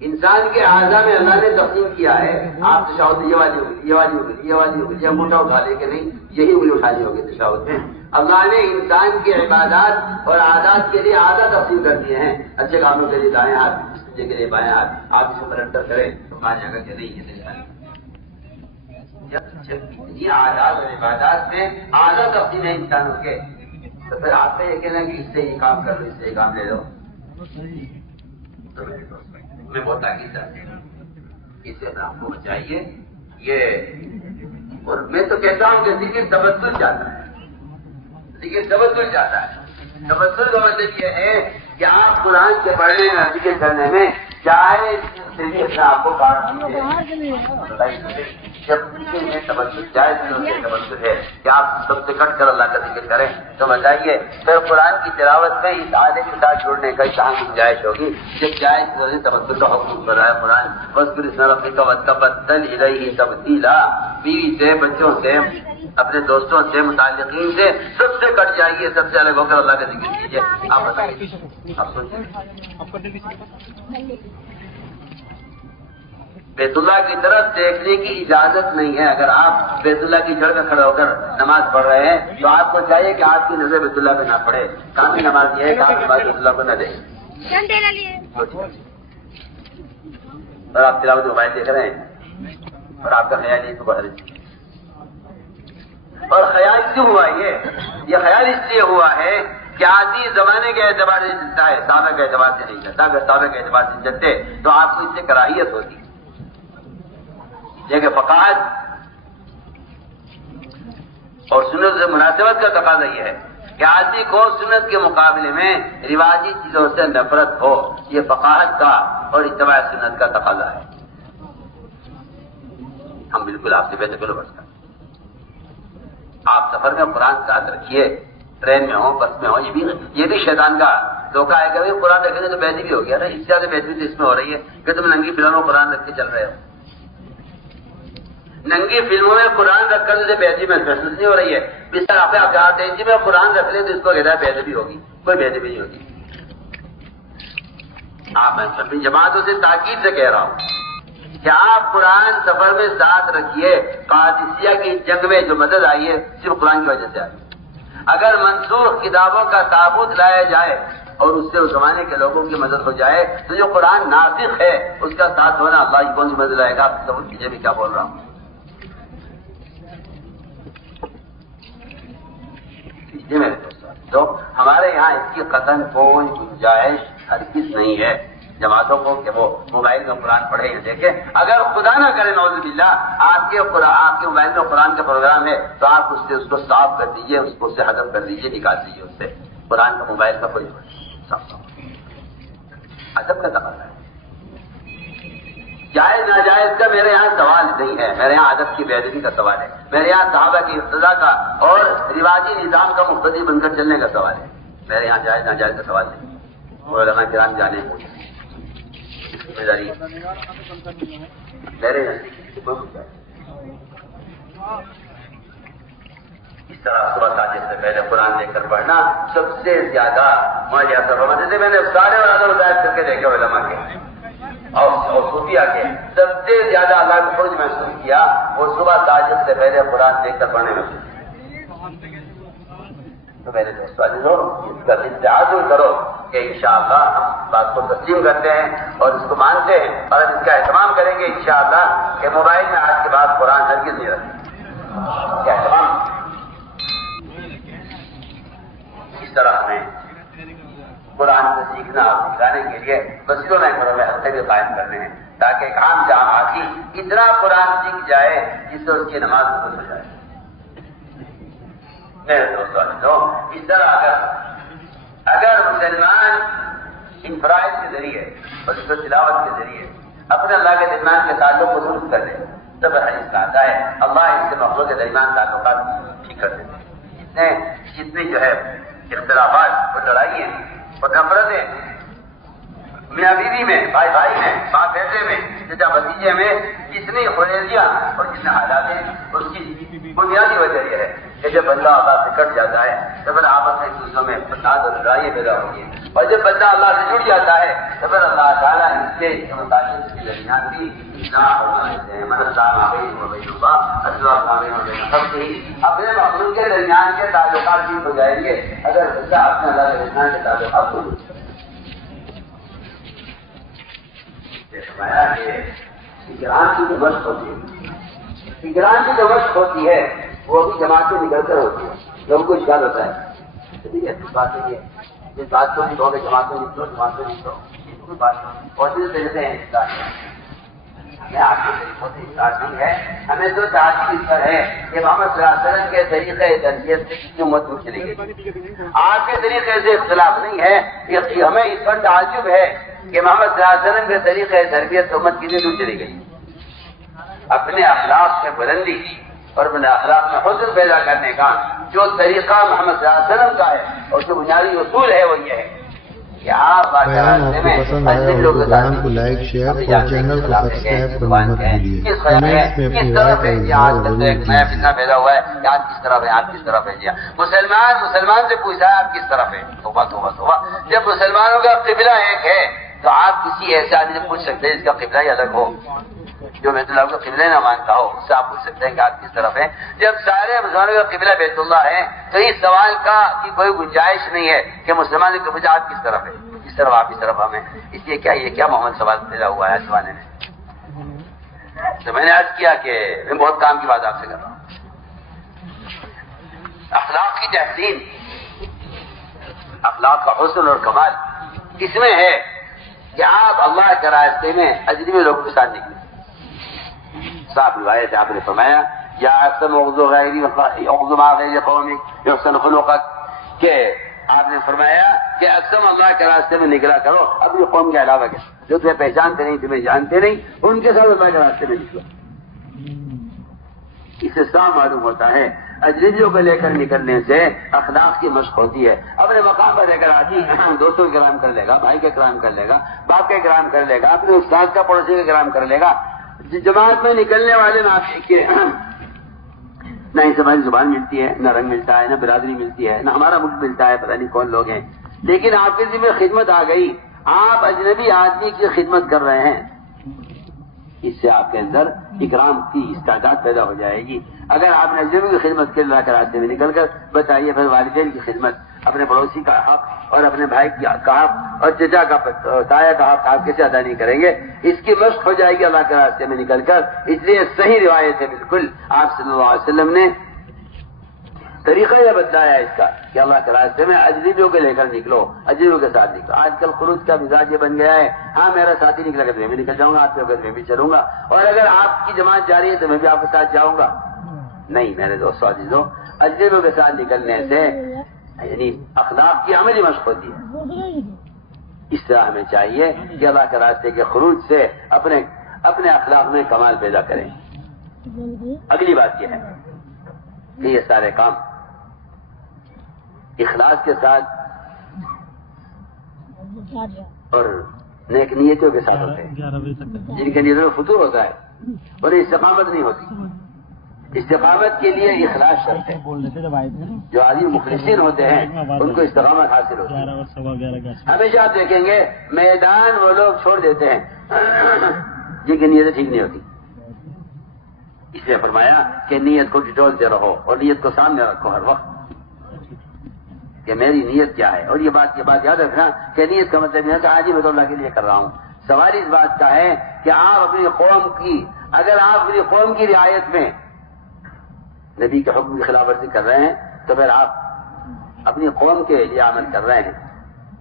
انسان کے اعضاء میں اللہ نے تقسیم کیا ہے. آپ تشہد یہ والی ہوگی، یہ والی ہوگی، یہ والی ہوگی، یہ موٹا اٹھا لے کے نہیں، یہی انگلی اٹھانی ہوگی تشہد میں. اللہ نے انسان کی عبادات اور عادات کے لیے اعضاء تقسیم کر دیے ہیں. اچھے کاموں کے لیے دائیں ہاتھ، کے لیے بائیں ہاتھ. آپ اسے پلنٹر کریں تو کہا جائے گا کہ نہیں یہ نہیں. یہ عادات اور عبادات میں اعضاء تقسیم ہے انسانوں کے. تو پھر آپ کو یہ کہنا کہ اس سے یہ کام کر لو، اس سے یہ کام لے لو. میں بہت تاکید کرتا ہوں اس سے آپ کو بچائیے. یہ اور میں تو کہتا ہوں کہ ذکر تبدل جاتا ہے، ذکر تبدل جاتا ہے. تبدل کا مطلب یہ ہے کہ آپ قرآن کے پڑھنے میں ذکر کرنے میں چاہے آپ کو کاٹ جب تبدل جائز تبدل ہے کہ آپ سب سے کٹ کر اللہ کا ذکر کریں تو بتائیے پھر قرآن کی تلاوت میں اس آدھے کے ساتھ جوڑنے کا کہاں گنجائش ہوگی؟ جب جائز تبدل کا حکم بنایا قرآن. بس پھر اس تبدل الیہ تبدیلا. بیوی سے، بچوں سے، اپنے دوستوں سے، متعلقین سے سب سے کٹ جائیے، سب سے الگ ہو کر اللہ کا ذکر کیجیے. آپ بتائیے، آپ سوچیے. بیت اللہ کی طرف دیکھنے کی اجازت نہیں ہے. اگر آپ بیت اللہ کی جڑ میں کھڑے ہو کر نماز پڑھ رہے ہیں تو آپ کو چاہیے کہ آپ کی نظر بیت اللہ پہ نہ پڑے. کامل نماز یہ ہے کہ آپ نماز بیت اللہ کو نہ دیں. اور آپ تلاوت موبائل دیکھ رہے ہیں اور آپ کا خیال یہ تو بڑھ رہی. اور خیال کیوں ہوا؟ یہ خیال اس لیے ہوا ہے کہ آدمی زمانے کے اعتبار سے چلتا ہے، صحابہ کے اعتبار سے نہیں چلتا. اگر صحابہ کے اعتبار سے چلتے تو آپ کو اس سے کراہیت ہوتی. کہ فقاہت اور سنت سے مناسبت کا تقاضا یہ ہے کہ آدمی کو سنت کے مقابلے میں رواجی چیزوں سے نفرت ہو. یہ فقاہت کا اور اتباع سنت کا تقاضا ہے. ہم بالکل آپ سے بے دخل بچ کر آپ سفر میں قرآن ساتھ رکھیے، ٹرین میں ہو، بس میں ہو. یہ بھی شیطان کا دھوکہ ہے کہ قرآن رکھیں گے تو بیعتی بھی ہو گیا نا. اس سے زیادہ بیعتی تو اس میں ہو رہی ہے کہ تم ننگی فلموں میں قرآن رکھ کے چل رہے ہو. ننگی فلموں میں قرآن رکھ کر سے بیعتی محسوس نہیں ہو رہی ہے. اس طرح آپ جی میں قرآن رکھ لیں تو اس کو کہتا ہے بیعتی ہوگی. کوئی بیعتی بھی نہیں ہوگی. آپ میں اپنی جماعتوں سے تاکید سے کہہ رہا ہوں کہ آپ قرآن سفر میں ساتھ رکھیے. قادسیہ کی جنگ میں جو مدد آئی ہے صرف قرآن کی وجہ سے آئی. اگر منسوخ کتابوں کا تابوت لایا جائے اور اس سے اس زمانے کے لوگوں کی مدد ہو جائے تو جو قرآن ناسخ ہے اس کا ساتھ ہونا اللہ کی کون سی مدد آئے گا؟ آپ سمجھ لیجیے میں کیا بول رہا ہوں. میرے دوستوں تو ہمارے یہاں اس کی قطعاً کوئی گنجائش ہرگز نہیں ہے جماعتوں کو کہ وہ موبائل میں قرآن پڑھے یا دیکھیں. اگر خدا نہ کرے نعوذ باللہ آپ کے موبائل میں قرآن کا پروگرام ہے تو آپ اس کو صاف کر دیجیے، اس کو سے حذف کر دیجیے، نکال دیجیے اس سے. قرآن کا موبائل کا کوئی صاف ادب کا تقاضا ہے. جائز ناجائز کا میرے یہاں سوال نہیں ہے. میرے یہاں ادب کی بے ادبی کا سوال ہے. میرے یہاں صحابہ کی اقتداء کا اور رواجی نظام کا مقتدی بن کر چلنے کا سوال ہے. میرے یہاں جائز ناجائز کا سوال نہیں. علماء کرام جانے ذمہ داری میرے اس طرح صبح ساجد سے پہلے قرآن لے کر پڑھنا سب سے زیادہ مجھے اثر ہوا. جیسے میں نے سارے ہدایت کر کے دیکھے علماء کے اور صوفیہ کے سب سے زیادہ اللہ کو خود محسوس کیا وہ صبح ساجد سے پہلے قرآن دیکھ کر پڑھنے میں. تو تو میرے دوستوں اس کا تعاون کرو کہ انشاءاللہ ہم بات کو تسلیم کرتے ہیں اور اس کو مانتے ہیں اور اس کا اہتمام کریں گے انشاءاللہ کہ موبائل میں آج کے بعد قرآن ہرگز نہیں رکھیں کیا اہتمام اس طرح ہمیں قرآن کو سیکھنا اور سکھانے کے لیے مسجدوں میں گھروں میں حلقے بھی قائم کرنے ہیں تاکہ ایک عام جماعتی اتنا قرآن سیکھ جائے جس سے اس کی نماز درست ہو جائے. میرے دوستوں اس طرح اگر مسلمان ان فرائض کے ذریعے اور اس کو تلاوت کے ذریعے اپنے اللہ کے درمیان کے تعلق کو درست کر لے تب حدیث میں آتا ہے اللہ اس کے مخلوق کے درمیان تعلقات ٹھیک کر دیتے ہیں. جتنی جو ہے اختلافات اور لڑائی ہیں اور نفرتیں میاں بیوی میں بھائی بھائی میں ماں بیٹے میں چچا بھتیجے میں جتنی خریدیاں اور جتنے حالات ہیں اس کی بنیادی وجہ یہ ہے کہ جب بندہ اللہ سے کٹ جاتا ہے تو پھر آپس میں ایک دوسرے میں فساد اور لڑائیاں پیدا ہوتی ہیں اور جب بندہ اللہ سے جڑ جاتا ہے تو پھر اللہ تعالیٰ اس کے متعلق کے درمیان بھی اصلاح فرما دیتے ہیں. اپنے مخلوق کے درمیان کے تعلقات ٹھیک ہو جائیں گے اگر بندہ اپنے اللہ کے درمیان کے تعلقات کو اقران کی جو مشق ہوتی ہے اقران کی جو مشق ہوتی ہے وہ بھی جماعت سے نکل کر ہوتی ہے جب کوئی خیال ہوتا ہے ٹھیک ہے اس بات کے جس بات کو نہیں کہو گے جماعت میں نکلو جماعت میں نکلو بات کوشش دیتے ہیں ہمیں آپ کے طریقوں سے اسٹارٹ نہیں ہے ہمیں تو چاہتی اس پر ہے کہ محمد صلی اللہ علیہ وسلم کے طریقے تربیت سے کسی امت دور چلے گی. آپ کے طریقے سے اختلاف نہیں ہے ہمیں اس پر تعجب ہے کہ محمد صلی اللہ علیہ وسلم کے طریقے تربیت امت کتنی دور چلی گئی. اپنے اخلاق میں بلندی اور اپنے اخلاق میں حسن پیدا کرنے کا جو طریقہ محمد صلی اللہ علیہ وسلم کا ہے اور جو بنیادی اصول ہے وہ یہ ہے کہ آپ بیان آپ کو پسند آیا ہو تو بیان کو لائک شیئر اور چینل کو سبسکرائب کرنا مت بھولیے. کمنٹس میں اپنی رائے کا اظہار ضرور نیا فتنہ پیدا ہوا ہے کہ آپ کس طرف ہیں آپ کس طرف ہیں. مسلمان سے پوچھا ہے آپ کس طرف ہیں. توبہ توبہ توبہ. جب مسلمانوں کا قبلہ ایک ہے تو آپ کسی ایسے آدمی سے پوچھ سکتے ہیں جس کا قبلہ ہی الگ ہو جو بیت اللہ کا قبلہ نہ مانتا ہو اس سے آپ پوچھ سکتے ہیں کہ آپ کس طرف ہیں. جب سارے مسلمانوں کا قبلہ بیت اللہ ہے تو اس سوال کی کوئی گنجائش نہیں ہے کہ مسلمان کو پوچھا آپ کس طرف ہیں کس طرف آپ اس طرف ہمیں. اس لیے کیا یہ کیا محمد سوال پیدا ہوا ہے اس زمانے میں. تو میں نے عرض کیا کہ میں بہت کام کی بات آپ سے کر رہا ہوں. اخلاق کی تحسین اخلاق کا حسن اور کمال اس میں ہے کہ آپ اللہ کے راستے میں اجنبی لوگوں کے ساتھ نکلیں. صاحب روایت آپ نے فرمایا یا اقسم اغضو ما غیر قومک یحسن خلقک کہ آپ نے فرمایا کہ اقسم اللہ کے راستے میں نکلا کرو اپنی قوم کے علاوہ کے جو تمہیں پہچانتے نہیں تمہیں جانتے نہیں ان کے ساتھ اللہ کے راستے میں نکلو. اس سے صاف معلوم ہوتا ہے اجنبیوں کو لے کر نکلنے سے اخلاق کی مشق ہوتی ہے. اپنے مقام پر لے کر آدمی دوستوں کا کرام کر لے گا بھائی کا کرام کر لے گا باپ کا کرام کر لے گا اپنے استاد کا پڑوسی کا کرام کر لے گا. جماعت میں نکلنے والے نہ اس ہماری زبان ملتی ہے نہ رنگ ملتا ہے نہ برادری ملتی ہے نہ ہمارا ملک ملتا ہے پتہ نہیں کون لوگ ہیں لیکن آپ کے ذمہ خدمت آ گئی آپ اجنبی آدمی کی خدمت کر رہے ہیں. اس سے آپ کے اندر اکرام کی استعداد پیدا ہو جائے گی. اگر آپ نے اجنبی کی خدمت کے اللہ کے راستے میں نکل کر بتائیے پھر والدین کی خدمت اپنے پڑوسی کا حق اور اپنے بھائی کا حق اور چچا کا تایا کا حق آپ کیسے ادا نہیں کریں گے. اس کی مشق ہو جائے گی اللہ کے راستے میں نکل کر. اس لیے صحیح روایت ہے بالکل آپ صلی اللہ علیہ وسلم نے طریقہ یہ بتلایا اس کا کہ اللہ کے راستے میں اجنبیوں کو لے کر نکلو اجنبیوں کے ساتھ نکلو. آج کل خروج کا مزاج یہ بن گیا ہے ہاں میرا ساتھی نکلا کر میں بھی نکل جاؤں گا آپ کے وقت میں بھی چلوں گا اور اگر آپ کی جماعت جاری ہے تو میں بھی آپ کے ساتھ جاؤں گا. نہیں میرے دوستو عزیزوں اجنبیوں کے ساتھ نکلنے سے یعنی اخلاق کی عملی مشق ہوتی ہے. اس طرح ہمیں چاہیے کہ اللہ کے راستے کے خروج سے اپنے اخلاق میں کمال پیدا کریں. اگلی بات یہ ہے کہ یہ سارے کام اخلاص کے ساتھ اور نیک نیتوں کے ساتھ ہوتے ہیں جن کے نیتوں میں فطور ہوتا ہے اور استقامت نہیں ہوتی. استقامت کے لیے اخلاص شرط ہے. جو آدمی مخلصین ہوتے ہیں ان کو استقامت حاصل ہوتی ہے. ہمیشہ آپ دیکھیں گے میدان وہ لوگ چھوڑ دیتے ہیں جن کی نیتیں ٹھیک نہیں ہوتی. اس لیے فرمایا کہ نیت کو ٹٹولتے رہو اور نیت کو سامنے رکھو ہر وقت. کہ میری نیت کیا ہے. اور یہ بات یاد رکھنا کہ نیت کا مطلب یہ ہے کہ آج ہی میں تو اللہ کے لیے کر رہا ہوں. سوال اس بات کا ہے کہ آپ اپنی قوم کی، اگر آپ اپنی قوم کی رعایت میں نبی کے حکم کی خلاف ورزی کر رہے ہیں تو پھر آپ اپنی قوم کے لیے عمل کر رہے ہیں.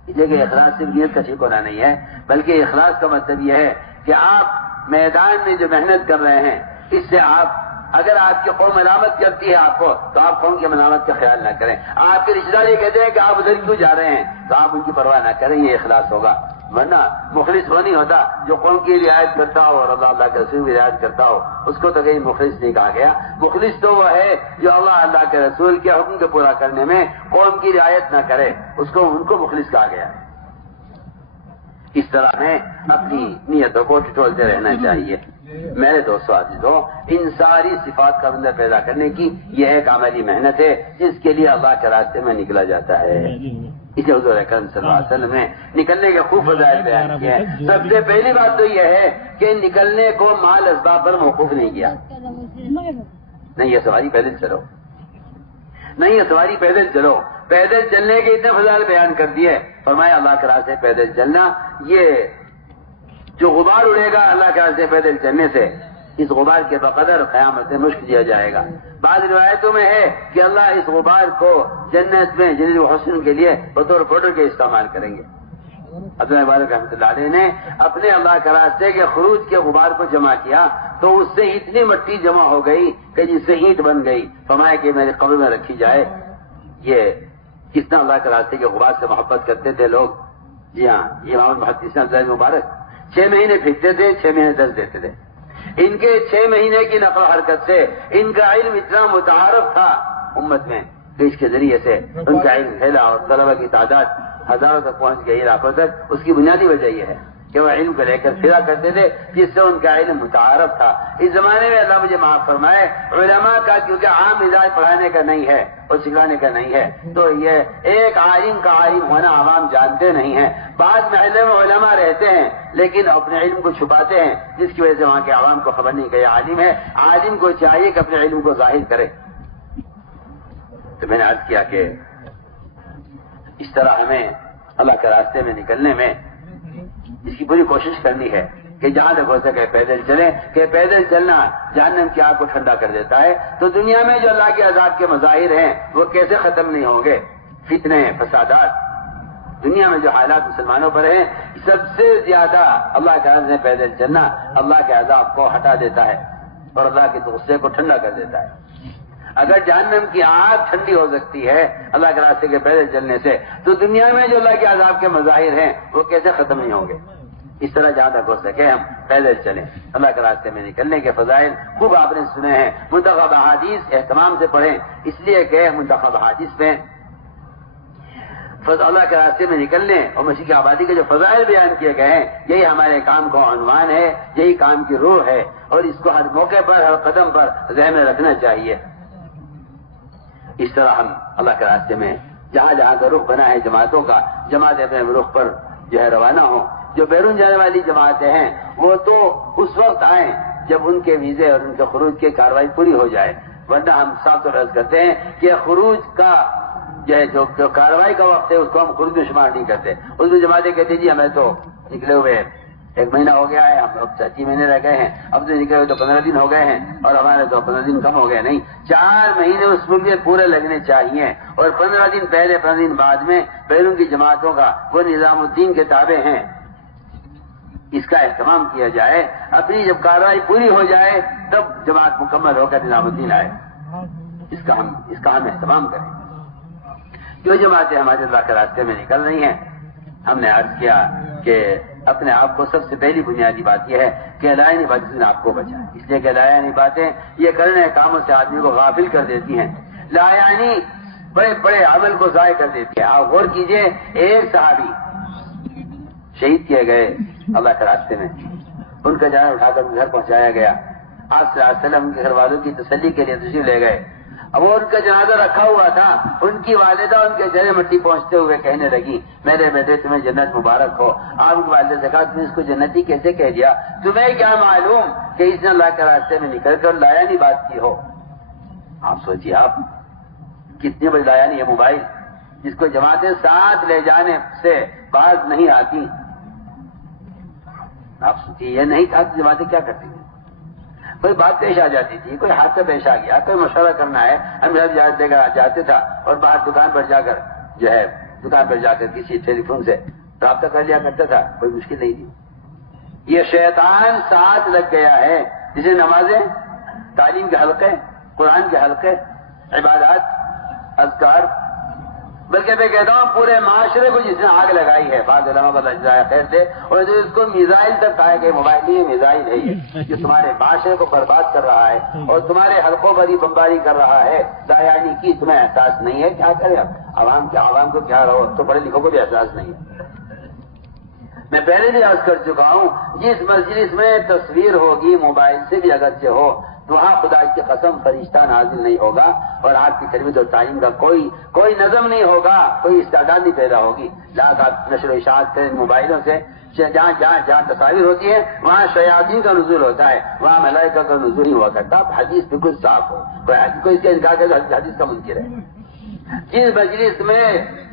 اس لیے کہ اخلاص صرف نیت کا ٹھیک ہونا نہیں ہے، بلکہ اخلاص کا مطلب یہ ہے کہ آپ میدان میں جو محنت کر رہے ہیں اس سے آپ، اگر آپ کی قوم ملامت کرتی ہے آپ کو تو آپ قوم کی ملامت کا خیال نہ کریں. آپ کے رشتہ دار یہ کہتے ہیں کہ آپ ادھر کیوں جا رہے ہیں تو آپ ان کی پرواہ نہ کریں، یہ اخلاص ہوگا. ورنہ مخلص وہ نہیں ہوتا جو قوم کی رعایت کرتا ہو اور اللہ کے رسول کی رعایت کرتا ہو، اس کو تو کہیں مخلص نہیں کہا گیا. مخلص تو وہ ہے جو اللہ کے رسول کے حکم کو پورا کرنے میں قوم کی رعایت نہ کرے، ان کو مخلص کہا گیا. اس طرح میں اپنی نیتوں کو ٹٹولتے رہنا چاہیے. میرے دوستو عزیزو، ان ساری صفات کا بندہ پیدا کرنے کی یہ ایک عملی محنت ہے جس کے لیے اللہ کے راستے میں نکلا جاتا ہے. اسے حضور اکرم صلی اللہ علیہ وسلم نے نکلنے کے خوب فضائل بیان کیے ہیں. سب سے پہلی بات تو یہ ہے کہ نکلنے کو مال اسباب پر موقوف نہیں کیا. نہیں یہ سواری پیدل چلو، نہیں یہ سواری پیدل چلو. پیدل چلنے کے اتنے فضائل بیان کر دیے. فرمایا اللہ کے راستے پیدل چلنا، یہ جو غبار اڑے گا اللہ کے راستے پیدل چلنے سے، اس غبار کے بقدر قیامت سے مشک دیا جائے گا. بعض روایتوں میں ہے کہ اللہ اس غبار کو جنت میں جنت و حسن کے لیے بطور فوٹو کے استعمال کریں گے. عبداللہ مبارک رحمۃ اللہ علیہ نے اپنے اللہ کے راستے کے خروج کے غبار کو جمع کیا تو اس سے اتنی مٹی جمع ہو گئی کہ جس سے اینٹ بن گئی. فرمایا کہ میرے قبر میں رکھی جائے. یہ کتنا اللہ کے راستے کے غبار سے محبت کرتے تھے لوگ. جی ہاں، یہ امام محدث عبداللہ مبارک 6 مہینے پھینکتے تھے، 6 مہینے درس دیتے تھے. ان کے 6 مہینے کی نقل حرکت سے ان کا علم اتنا متعارف تھا امت میں کہ اس کے ذریعے سے ان کا علم پھیلا اور طلبہ کی تعداد ہزاروں تک پہنچ گئی علاقوں تک. اس کی بنیادی وجہ یہ ہے کہ وہ علم کو لے کر پھرا کرتے تھے جس سے ان کا علم متعارف تھا. اس زمانے میں اللہ مجھے معاف فرمائے، علماء کا کیونکہ عام مزاج پڑھانے کا نہیں ہے اور سکھانے کا نہیں ہے تو یہ ایک عالم کا عالم ہونا عوام جانتے نہیں ہیں. بعض محلے میں علماء رہتے ہیں لیکن اپنے علم کو چھپاتے ہیں جس کی وجہ سے وہاں کے عوام کو خبر نہیں کہ یہ عالم ہے. عالم کو چاہیے کہ اپنے علم کو ظاہر کرے. تو میں نے عرض کیا کہ اس طرح ہمیں اللہ کے راستے میں نکلنے میں اس کی پوری کوشش کرنی ہے کہ جہاں تک ہو سکے پیدل چلیں. کہ پیدل چلنا جہنم کی آگ کو ٹھنڈا کر دیتا ہے. تو دنیا میں جو اللہ کے عذاب کے مظاہر ہیں وہ کیسے ختم نہیں ہوں گے؟ فتنے، فسادات، دنیا میں جو حالات مسلمانوں پر ہیں، سب سے زیادہ اللہ کے راستے میں پیدل چلنا اللہ کے عذاب کو ہٹا دیتا ہے اور اللہ کے غصے کو ٹھنڈا کر دیتا ہے. اگر جہنم کی آگ ٹھنڈی ہو سکتی ہے اللہ کے راستے کے پیدل چلنے سے، تو دنیا میں جو اللہ کے عذاب کے مظاہر ہیں وہ کیسے ختم نہیں ہوں گے؟ اس طرح جہاں تک ہو سکے ہم پیدل چلیں. اللہ کے راستے میں نکلنے کے فضائل خوب آپ نے سنے ہیں. منتخب احادیث اہتمام سے پڑھیں، اس لیے کہ منتخب احادیث میں اللہ کے راستے میں نکلنے اور مسیح کی آبادی کے جو فضائل بیان کیے گئے ہیں، یہی ہمارے کام کا عنوان ہے، یہی کام کی روح ہے اور اس کو ہر موقع پر، ہر قدم پر ذہن میں رکھنا چاہیے. اس طرح ہم اللہ کے راستے میں جہاں جہاں کا رخ بنا ہے جماعتوں کا، جماعتیں اپنے رخ پر جو ہے روانہ ہوں. جو بیرون جانے والی جماعتیں ہیں وہ تو اس وقت آئیں جب ان کے ویزے اور ان کے خروج کی کارروائی پوری ہو جائے. ورنہ ہم صاف طور عرض کرتے ہیں کہ خروج کا جو ہے جو کارروائی کا وقت ہے اس کو ہم خروج میں شمار نہیں کرتے. اس میں جماعتیں کہتے جی ہمیں تو نکلے ہوئے 1 مہینہ ہو گیا ہے، ہم لوگ 6 مہینے رہ گئے ہیں، اب تو نکلے ہوئے تو 15 دن ہو گئے ہیں اور ہمارے تو 15 دن کم ہو گئے. نہیں، 4 مہینے اس ملک میں پورے لگنے چاہیے اور 15 دن پہلے 15 دن بعد میں بیرون کی جماعتوں کا وہ نظام الدین کے تابع ہیں، اس کا اہتمام کیا جائے. اپنی جب کارروائی پوری ہو جائے تب جماعت مکمل ہو کر نظام الدین آئے. اس کا ہم اہتمام کریں. جو جماعتیں ہمارے اللہ کے راستے میں نکل رہی ہیں، ہم نے عرض کیا کہ اپنے آپ کو سب سے پہلی بنیادی بات یہ ہے کہ لائنی باتیں سے آپ کو بچائیں. اس لیے کہ لائنی باتیں یہ کرنے کاموں سے آدمی کو غافل کر دیتی ہیں. لائنی بڑے بڑے عمل کو ضائع کر دیتی ہے. آپ غور کیجئے، ایک صحابی شہید کیے گئے اللہ کے راستے میں، ان کا جانب اٹھا کر گھر پہنچایا گیا. آپ صلی اللہ علیہ وسلم ان کے گھر والوں کی تسلی کے لیے تشریف لے گئے. اب وہ ان کا جنازہ رکھا ہوا تھا. ان کی والدہ ان کے چہرے مٹی پہنچتے ہوئے کہنے لگی میرے بیٹے تمہیں جنت مبارک ہو. آپ کی والدہ سے کہا تم نے اس کو جنتی کیسے کہہ دیا؟ تمہیں کیا معلوم کہ اس نے اللہ کے راستے میں نکل کر لایانی بات کی ہو. آپ سوچیے، آپ کتنی بڑی لایانی ہے موبائل. جس کو جماعتیں ساتھ لے جانے سے باز نہیں آتی. آپ سوچیے یہ نہیں تھا کہ جماعتیں کیا کرتی ہیں. کوئی بات پیش آ جاتی تھی, کوئی حادثہ پیش آ گیا, کوئی مشورہ کرنا ہے, ہم جب لے کر جاتے تھا اور باہر دکان پر جا کر جو ہے دکان پر جا کر کسی ٹیلی فون سے رابطہ کر لیا کرتا تھا, کوئی مشکل نہیں تھی. یہ شیطان ساتھ لگ گیا ہے, جسے نمازیں, تعلیم کے حلقے, قرآن کے حلقے, عبادات, اذکار, بلکہ میں کہتا ہوں پورے معاشرے کو جس نے آگ لگائی ہے, بعض علماء کو اللہ جزائے خیر دے, اور جو اس کو میزائل تک کہا کہ موبائل نہیں میزائل ہے یہ, جو تمہارے معاشرے کو برباد کر رہا ہے اور تمہارے حلقوں پر ہی بمباری کر رہا ہے. دایانی کی تمہیں احساس نہیں ہے, کیا کرے اب عوام کو کیا رہو, تو پڑھے لکھوں کو بھی احساس نہیں ہے. میں پہلے بھی عرض کر چکا ہوں, جس مجلس میں تصویر ہوگی موبائل سے بھی اگرچہ ہو, تو وہاں خدا کی قسم فرشتہ نازل نہیں ہوگا اور آپ کی تربیت اور تعلیم کا کوئی نظم نہیں ہوگا, کوئی استعداد نہیں پیدا ہوگی. لاکھ آپ نشر و اشاعت کریں موبائلوں سے, جہاں تصاویر ہوتی ہے وہاں شیاطین کا نزول ہوتا ہے, وہاں ملائکہ کا نزول نہیں ہوا کرتا. حدیث بالکل صاف ہو, کوئی اس کا انکار کرے تو حدیث کا منکر ہے. جس مجلس میں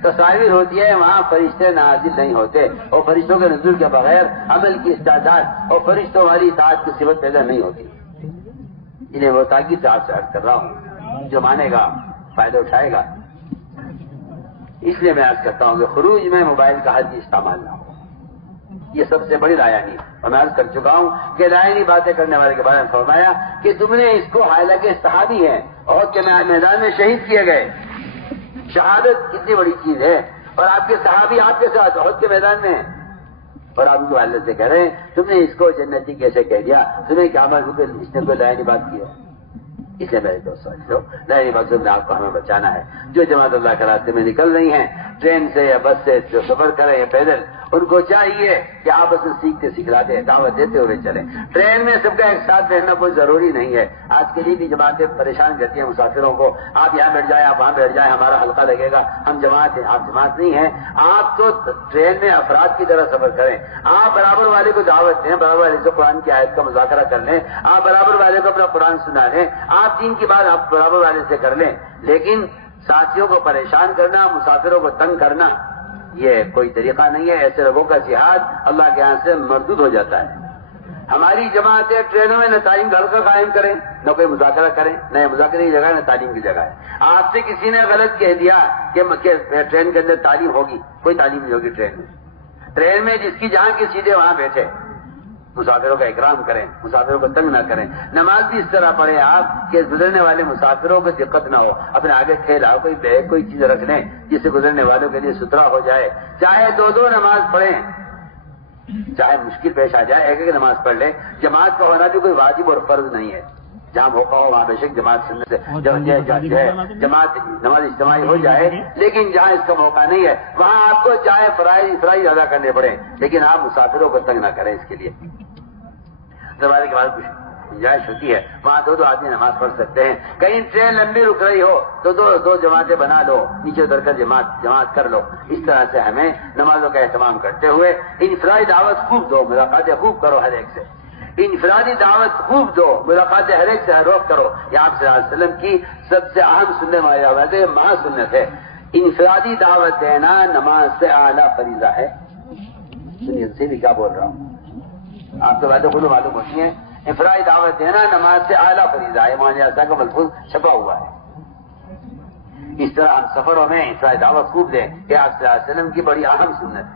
تصاویر ہوتی ہے وہاں فرشتے نازل نہیں ہوتے, اور فرشتوں کے نزول کے بغیر عمل کی استعداد اور فرشتوں والی اطاعت کی صفت پیدا نہیں ہوتی. انہیں وہ تاکید سے آپ سے عرض کر رہا ہوں, جو مانے گا فائدہ اٹھائے گا. اس لیے میں عرض کرتا ہوں کہ خروج میں موبائل کا حد استعمال نہ ہو, یہ سب سے بڑی لایانی. اور میں عرض کر چکا ہوں کہ لایانی باتیں کرنے والے کے بارے میں فرمایا کہ تم نے اس کو, حالانکہ صحابی ہے اور کہ میدان میں شہید کیے گئے, شہادت کتنی بڑی چیز ہے, اور آپ کے صحابی آپ کے ساتھ عہد کے میدان میں ہیں, اور آپ کو اللہ سے کہہ رہے ہیں تم نے اس کو جنتی کیسے کہہ دیا, تمہیں کیا معلوم اس نے کوئی لایانی بات کی ہے. اس لیے میرے دوست سمجھو, لایانی باتوں میں آپ کو ہمیں بچانا ہے. جو جماعت اللہ کے راستے میں نکل رہی ہیں, ٹرین سے یا بس سے جو سفر کریں یا پیدل, ان کو چاہیے کہ آپس میں سیکھتے سکھلاتے دعوت دیتے ہوئے چلیں. ٹرین میں سب کا ایک ساتھ بیٹھنا کوئی ضروری نہیں ہے. آج کے لیے بھی جماعتیں پریشان کرتی ہیں مسافروں کو, آپ یہاں بیٹھ جائیں, آپ وہاں بیٹھ جائیں, ہمارا حلقہ لگے گا, ہم جماعت ہیں. آپ جماعت نہیں ہیں, آپ تو ٹرین میں افراد کی طرح سفر کریں. آپ برابر والے کو دعوت دیں, برابر والے سے قرآن کی آیت کا مذاکرہ کر لیں, آپ برابر والے کو اپنا قرآن سنا لیں, آپ دین کی بات آپ برابر والے سے کر لیں. لیکن ساتھیوں کو پریشان کرنا, مسافروں کو تنگ کرنا, یہ کوئی طریقہ نہیں ہے. ایسے لوگوں کا جہاد اللہ کے یہاں سے مردود ہو جاتا ہے. ہماری جماعتیں ٹرینوں میں نہ تعلیم کا حلقہ قائم کریں, نہ کوئی مذاکرہ کریں, نہ مذاکرے کی جگہ ہے نہ تعلیم کی جگہ ہے. آپ سے کسی نے غلط کہہ دیا کہ ٹرین کے اندر تعلیم ہوگی, کوئی تعلیم نہیں ہوگی ٹرین میں. ٹرین میں جس کی جہاں کی سیٹیں وہاں بیٹھے, مسافروں کا اکرام کریں, مسافروں کو تنگ نہ کریں. نماز بھی اس طرح پڑھیں آپ کہ گزرنے والے مسافروں کو دقت نہ ہو. اپنے آگے کھیلا کوئی بیگ کوئی چیز رکھ لیں جس سے گزرنے والوں کے لیے ستھرا ہو جائے. چاہے دو نماز پڑھیں, چاہے مشکل پیش آ جائے, ایک نماز پڑھ لیں. جماعت کا ہونا بھی کوئی واجب اور فرض نہیں ہے. جہاں موقع ہو وہاں بے شک جماعت سننے سے جماعت نماز اجتماعی ہو جائے. لیکن جہاں اس کا موقع نہیں ہے وہاں آپ کو چاہے فرائض ادا کرنے پڑے, لیکن آپ مسافروں کو تنگ نہ کریں. اس کے لیے زمانے کے بعد کچھ گنجائش ہوتی ہے, وہاں دو آدمی نماز پڑھ سکتے ہیں. کہیں ٹرین لمبی رک رہی ہو تو دو جماعتیں بنا لو, نیچے اتر کر جماعت کر لو. اس طرح سے ہمیں نمازوں کا اہتمام کرتے ہوئے انفرادی دعوت خوب دو, ملاقاتیں خوب کرو ہر ایک سے. انفرادی دعوت خوب دو, ملاقاتیں ہر ایک سے ہر روز کرو. یہ آپ صلی اللہ علیہ وسلم کی سب سے اہم سنت والی مہا سنت ہے. انفرادی دعوت دینا نماز سے اعلیٰ فریضہ ہے. سنیے سے بھی کیا بول رہا ہوں, آپ کے باتیں خود معلوم ہوتی ہیں. انفرادی دعوت دینا نماز سے اعلیٰ فریضہ ہے. معاذ کا ملفوظ چھپا ہوا ہے. اس طرح ہم سفروں میں انفرادی دعوت خوب دیں کہ آپ صلی اللہ علیہ وسلم کی بڑی اہم سنت ہے.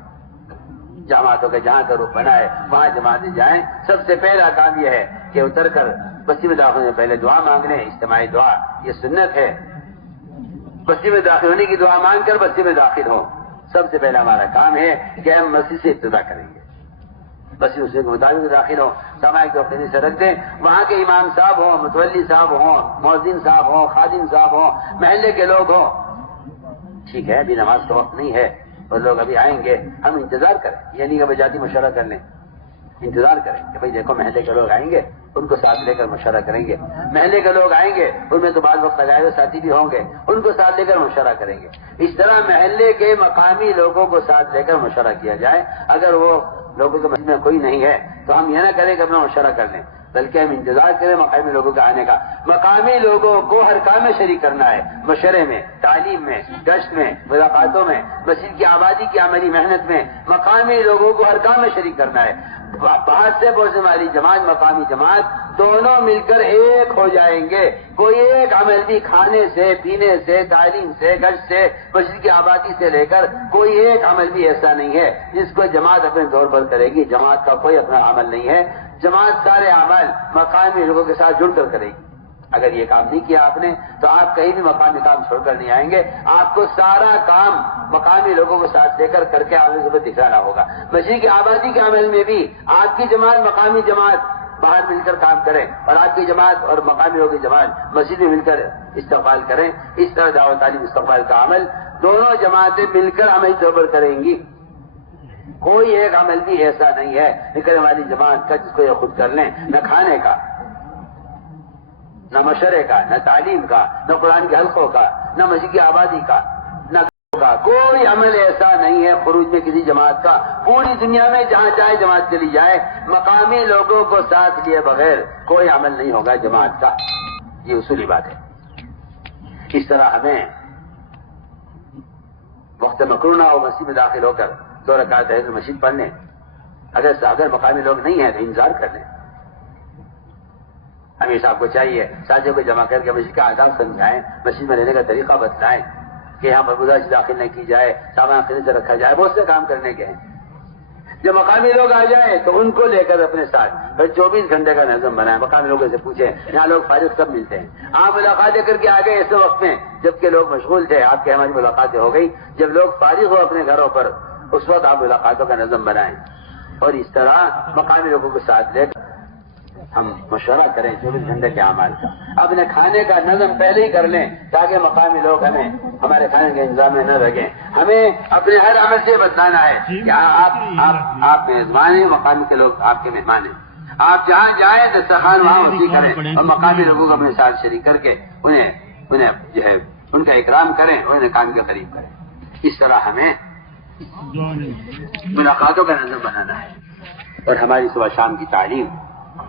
جماعتوں کے جہاں کا رخ بنا ہے وہاں جماعتیں جائیں. سب سے پہلا کام یہ ہے کہ اتر کر بستی میں داخل ہونے پہلے دعا مانگ لیں, اجتماعی دعا, یہ سنت ہے. بستی میں داخل ہونے کی دعا مانگ کر بستی میں داخل ہوں. سب سے پہلا ہمارا کام ہے کہ ہم مسجد سے ابتدا کریں گے, بس اسی کے مطابق داخل ہوں. سماعت کو اپنی سے رکھ دیں. وہاں کے امام صاحب ہوں, متولی صاحب ہوں, مؤذن صاحب ہوں, خادم صاحب ہوں, محلے کے لوگ ہوں. ٹھیک ہے, ابھی نماز کا وقت نہیں ہے, وہ لوگ ابھی آئیں گے, ہم انتظار کریں. یعنی کہ بجاتی مشورہ کر لیں, انتظار کریں کہ بھائی دیکھو محلے کے لوگ آئیں گے, ان کو ساتھ لے کر مشورہ کریں گے. محلے کے لوگ آئیں گے, ان میں تو بعض وقت لگائے ہوئے ساتھی بھی ہوں گے, ان کو ساتھ لے کر مشورہ کریں گے. اس طرح محلے کے مقامی لوگوں کو ساتھ لے کر مشورہ کیا جائے. اگر وہ لوگوں کے مسجد میں کوئی نہیں ہے تو ہم یہ نہ کریں کہ اپنا مشورہ کر لیں. بلکہ ہم انتظار کریں مقامی لوگوں کے آنے کا. مقامی لوگوں کو ہر کام میں شریک کرنا ہے، مشورے میں، تعلیم میں، گشت میں، ملاقاتوں میں، مسجد کی آبادی کی عملی محنت میں. مقامی لوگوں کو ہر کام میں شریک کرنا ہے. باہر سے پہنچنے والی جماعت، مقامی جماعت، دونوں مل کر ایک ہو جائیں گے. کوئی ایک عمل بھی کھانے سے، پینے سے، تعلیم سے، گشت سے، مسجد کی آبادی سے لے کر کوئی ایک عمل بھی ایسا نہیں ہے جس کو جماعت اپنے طور پر کرے گی. جماعت کا کوئی اپنا عمل نہیں ہے. جماعت سارے عمل مقامی لوگوں کے ساتھ جڑ کر کرے گی. اگر یہ کام نہیں کیا آپ نے تو آپ کہیں بھی مقامی کام چھوڑ کر نہیں آئیں گے. آپ کو سارا کام مقامی لوگوں کو ساتھ لے کر کر کے آگے سے دکھانا ہوگا. مسجد کی آبادی کے عمل میں بھی آپ کی جماعت، مقامی جماعت باہر مل کر کام کریں اور آپ کی جماعت اور مقامی لوگوں کی جماعت مسجد میں مل کر استقبال کریں. اس طرح دعوت تعلیم استقبال کا عمل دونوں جماعتیں مل کر عمل طور پر کریں گی. کوئی ایک عمل بھی ایسا نہیں ہے نکلنے والی جماعت کا جس کو یہ خود کر لیں، نہ کھانے کا، نہ مشورے کا، نہ تعلیم کا، نہ قرآن کے حلقوں کا، نہ مسجد کی آبادی کا، نہ کا. کوئی عمل ایسا نہیں ہے خروج میں کسی جماعت کا. پوری دنیا میں جہاں چاہے جماعت چلی جائے، مقامی لوگوں کو ساتھ لیے بغیر کوئی عمل نہیں ہوگا جماعت کا. یہ اصولی بات ہے. اس طرح ہمیں وقت مقرونہ اور مسجد میں داخل ہو کر 2 رکعت تحیۃ المسجد پڑھ لیں. اگر مقامی لوگ نہیں ہیں تو انتظار کر لیں. امیر صاحب کو چاہیے ساتھیوں کو جمع کر کے مسجد کا آداب سمجھائیں، مسجد میں رہنے کا طریقہ بتلائیں کہ یہاں مربوطہ سے داخل نہ کی جائے، سامان خرید سے رکھا جائے. بہت سے کام کرنے کے ہیں. جب مقامی لوگ آ جائیں تو ان کو لے کر اپنے ساتھ پھر 24 گھنٹے کا نظم بنائیں. مقامی لوگوں سے پوچھیں، یہاں لوگ فارغ سب ملتے ہیں. آپ ملاقاتیں کر کے آ گئے اس وقت میں جبکہ لوگ مشغول تھے. آپ کی ہماری ملاقاتیں ہو گئی. جب لوگ فارغ ہو اپنے گھروں پر اس وقت آپ ملاقاتوں کا نظم بنائیں. اور اس طرح مقامی لوگوں کے ساتھ لے کر ہم مشورہ کریں 24 گھنٹے کے اعمال کا. اپنے کھانے کا نظم پہلے ہی کر لیں تاکہ مقامی لوگ ہمیں ہمارے کھانے کے انتظام میں نہ لگیں. ہمیں اپنے ہر عمل سے بتانا ہے کہ آپ میزبان ہیں، مقامی کے لوگ آپ کے مہمان ہیں. آپ جہاں جائیں دسترخوان وہاں وسیع کریں اور مقامی لوگوں کو اپنے ساتھ شریک کر کے انہیں جو ہے ان کا اکرام کریں اور انہیں کام کے قریب کریں. اس طرح ہمیں ملاقاتوں کا نظم بنانا ہے. اور ہماری صبح شام کی تعلیم،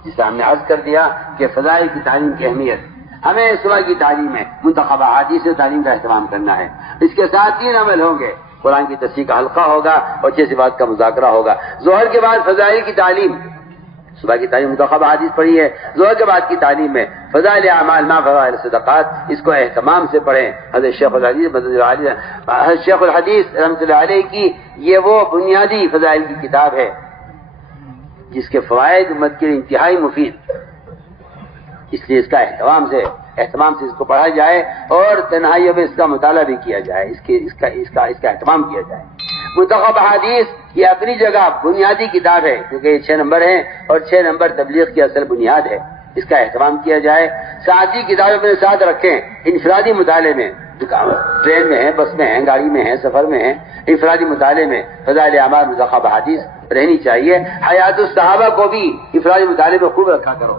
جسے ہم نے عرض کر دیا کہ فضائل کی تعلیم کی اہمیت، ہمیں صبح کی تعلیم میں منتخبہ احادیث سے تعلیم کا اہتمام کرنا ہے. اس کے ساتھ 3 عمل ہوں گے. قرآن کی تفسیر کا حلقہ ہوگا اور 6 صفات کا مذاکرہ ہوگا. ظہر کے بعد فضائل کی تعلیم، صبح کی تعلیم منتخبہ احادیث پڑھی ہے. ظہر کے بعد کی تعلیم میں فضائل اعمال ما فضائل صدقات، اس کو اہتمام سے پڑھیں. حضرت شیخ الحدیث رحمۃ اللہ علیہ کی یہ وہ بنیادی فضائل کی کتاب ہے جس کے فوائد امت کے انتہائی مفید. اس لیے اس کا اہتمام سے اس کو پڑھا جائے اور تنہائیوں میں اس کا مطالعہ بھی کیا جائے. اس کا اہتمام کیا جائے. منتخب احادیث یہ اپنی جگہ بنیادی کتاب ہے کیونکہ یہ 6 نمبر ہیں اور 6 نمبر تبلیغ کی اصل بنیاد ہے. اس کا اہتمام کیا جائے. ساتھی کتابیں اپنے ساتھ رکھیں. انفرادی مطالعے میں، ٹرین میں ہیں، بس میں ہیں، گاڑی میں ہیں، سفر میں ہیں، انفرادی مطالعے میں فضائل اعمال منتخب احادیث رہنی چاہیے. حیات الصحابہ کو بھی انفرادی مطالعے میں خوب رکھا کرو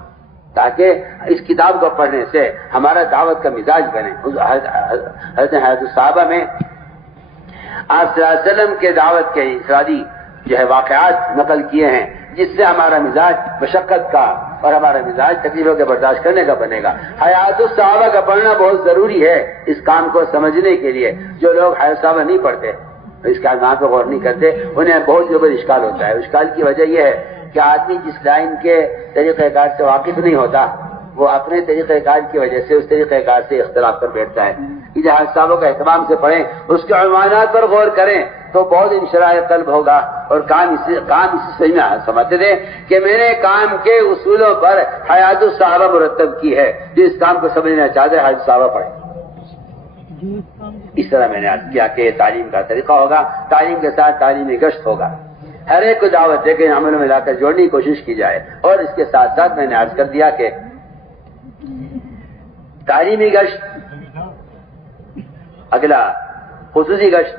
تاکہ اس کتاب کو پڑھنے سے ہمارا دعوت کا مزاج بنے. حضرت حیات الصحابہ میں آپ صلی اللہ علیہ وسلم کے دعوت کے انفرادی جو ہے واقعات نقل کیے ہیں جس سے ہمارا مزاج مشقت کا اور ہمارا مزاج تکلیفوں کے برداشت کرنے کا بنے گا. حیات الصحابہ کا پڑھنا بہت ضروری ہے اس کام کو سمجھنے کے لیے. جو لوگ حیات الصحابہ نہیں پڑھتے، اس کا وہاں پہ غور نہیں کرتے، انہیں بہت زیادہ اشکال ہوتا ہے. اشکال کی وجہ یہ ہے کہ آدمی جس لائن کے طریقہ کار سے واقف نہیں ہوتا وہ اپنے طریقہ کار کی وجہ سے اس طریقہ کار سے اختلاف کر بیٹھتا ہے. یہ حیات صاحبوں کا اہتمام سے پڑھیں، اس کے عنوانات پر غور کریں تو بہت انشراح قلب ہوگا اور کام اسی صحیح میں سمجھتے تھے کہ میں نے کام کے اصولوں پر حیات الصحابہ مرتب کی ہے. جو اس کام کو سمجھنا چاہتے ہیں حیات الصحابہ پڑھیں. اس طرح میں نے عرض کیا کہ تعلیم کا طریقہ ہوگا. تعلیم کے ساتھ تعلیمی گشت ہوگا. ہر ایک کو دعوت دے کے عمل میں لا کر جوڑنے کی کوشش کی جائے. اور اس کے ساتھ ساتھ میں نے عرض کر دیا کہ تعلیمی گشت، اگلا خصوصی گشت،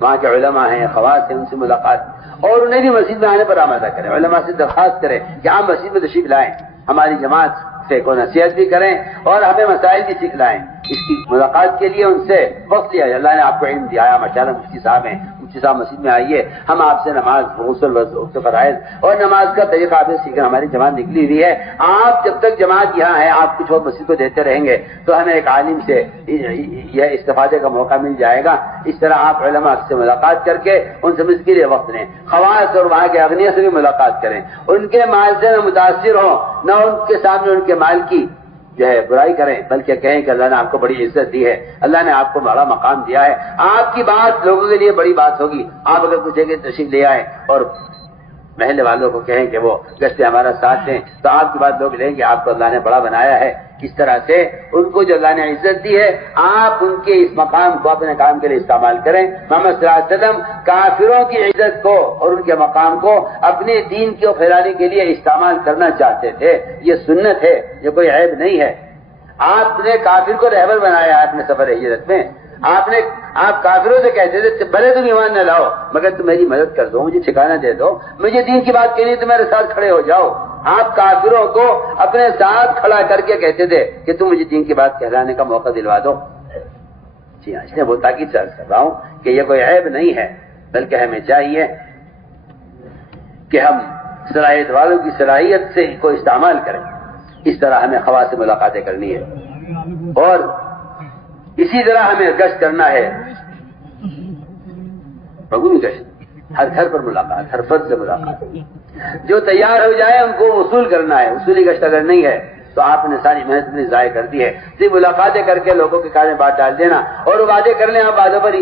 وہاں کے علماء ہیں، خواص ہیں، ان سے ملاقات اور انہیں بھی مسجد میں آنے پر آمادہ کریں. علماء سے درخواست کریں کہ آپ مسجد میں تشریف لائیں. ہماری جماعت سے کو نصیحت بھی کریں اور ہمیں مسائل بھی سکھلائیں. اس کی ملاقات کے لیے ان سے وقت لیا. اللہ نے آپ کو علم دیا. ماشاءاللہ مفتی صاحب ہیں, مفتی صاحب مسجد میں آئیے, ہم آپ سے نماز غسل فرائض اور نماز کا طریقہ آپ سے سیکھیں. ہماری جماعت نکلی ہوئی ہے, آپ جب تک جماعت یہاں ہے آپ کچھ اور مسجد کو دیتے رہیں گے تو ہمیں ایک عالم سے یہ استفادے کا موقع مل جائے گا. اس طرح آپ علماء سے ملاقات کر کے ان سے مجھ کے لیے وقت لیں. خواص اور وہاں کے اغنیا سے بھی ملاقات کریں. ان کے مال سے نہ متاثر ہوں, نہ ان کے سامنے ان کے مال کی جو ہے برائی کریں, بلکہ کہیں کہ اللہ نے آپ کو بڑی عزت دی ہے, اللہ نے آپ کو بڑا مقام دیا ہے. آپ کی بات لوگوں کے لیے بڑی بات ہوگی. آپ اگر پوچھیں کہ تشریف لے آئے اور محلے والوں کو کہیں کہ وہ گشتے ہمارا ساتھ دیں تو آپ کی بات لوگ لیں گے. آپ کو اللہ نے بڑا بنایا ہے. اس طرح سے ان کو جو اللہ نے عزت دی ہے آپ ان کے اس مقام کو اپنے کام کے لیے استعمال کریں. محمد صلی اللہ علیہ وسلم کافروں کی عزت کو اور ان کے مقام کو اپنے دین کو پھیلانے کے لیے استعمال کرنا چاہتے تھے. یہ سنت ہے, یہ کوئی عیب نہیں ہے. آپ نے کافر کو رہبر بنایا اپنے سفر ہجرت میں. آپ کافروں سے کہتے تھے بھلے تم ایمان نہ لاؤ مگر تم میری مدد کر دو, مجھے ٹھکانہ دے دو, مجھے دین کی بات کہنی تو میرے ساتھ کھڑے ہو جاؤ. آپ کافروں کو اپنے ساتھ کھڑا کر کے کہتے تھے کہ تم مجھے دین کی بات کہلانے کا موقع دلوا دو. جی ہاں, اس لیے وہ تاکید سے عرض کر رہا ہوں کہ یہ کوئی عیب نہیں ہے, بلکہ ہمیں چاہیے کہ ہم صلاحیت والوں کی صلاحیت سے کو استعمال کریں. اس طرح ہمیں خواص سے ملاقاتیں کرنی ہے اور اسی طرح ہمیں گشت کرنا ہے. بگوی گشت, ہر گھر پر ملاقات, ہر فرد سے ملاقات. جو تیار ہو جائے ان کو وصول کرنا ہے. وصولی گشت اگر نہیں ہے تو آپ نے ساری محنت اپنی ضائع کر دی ہے. صرف ملاقاتیں کر کے لوگوں کے کان میں بات ڈال دینا اور وہ وعدے کر لیں, آپ وعدوں پر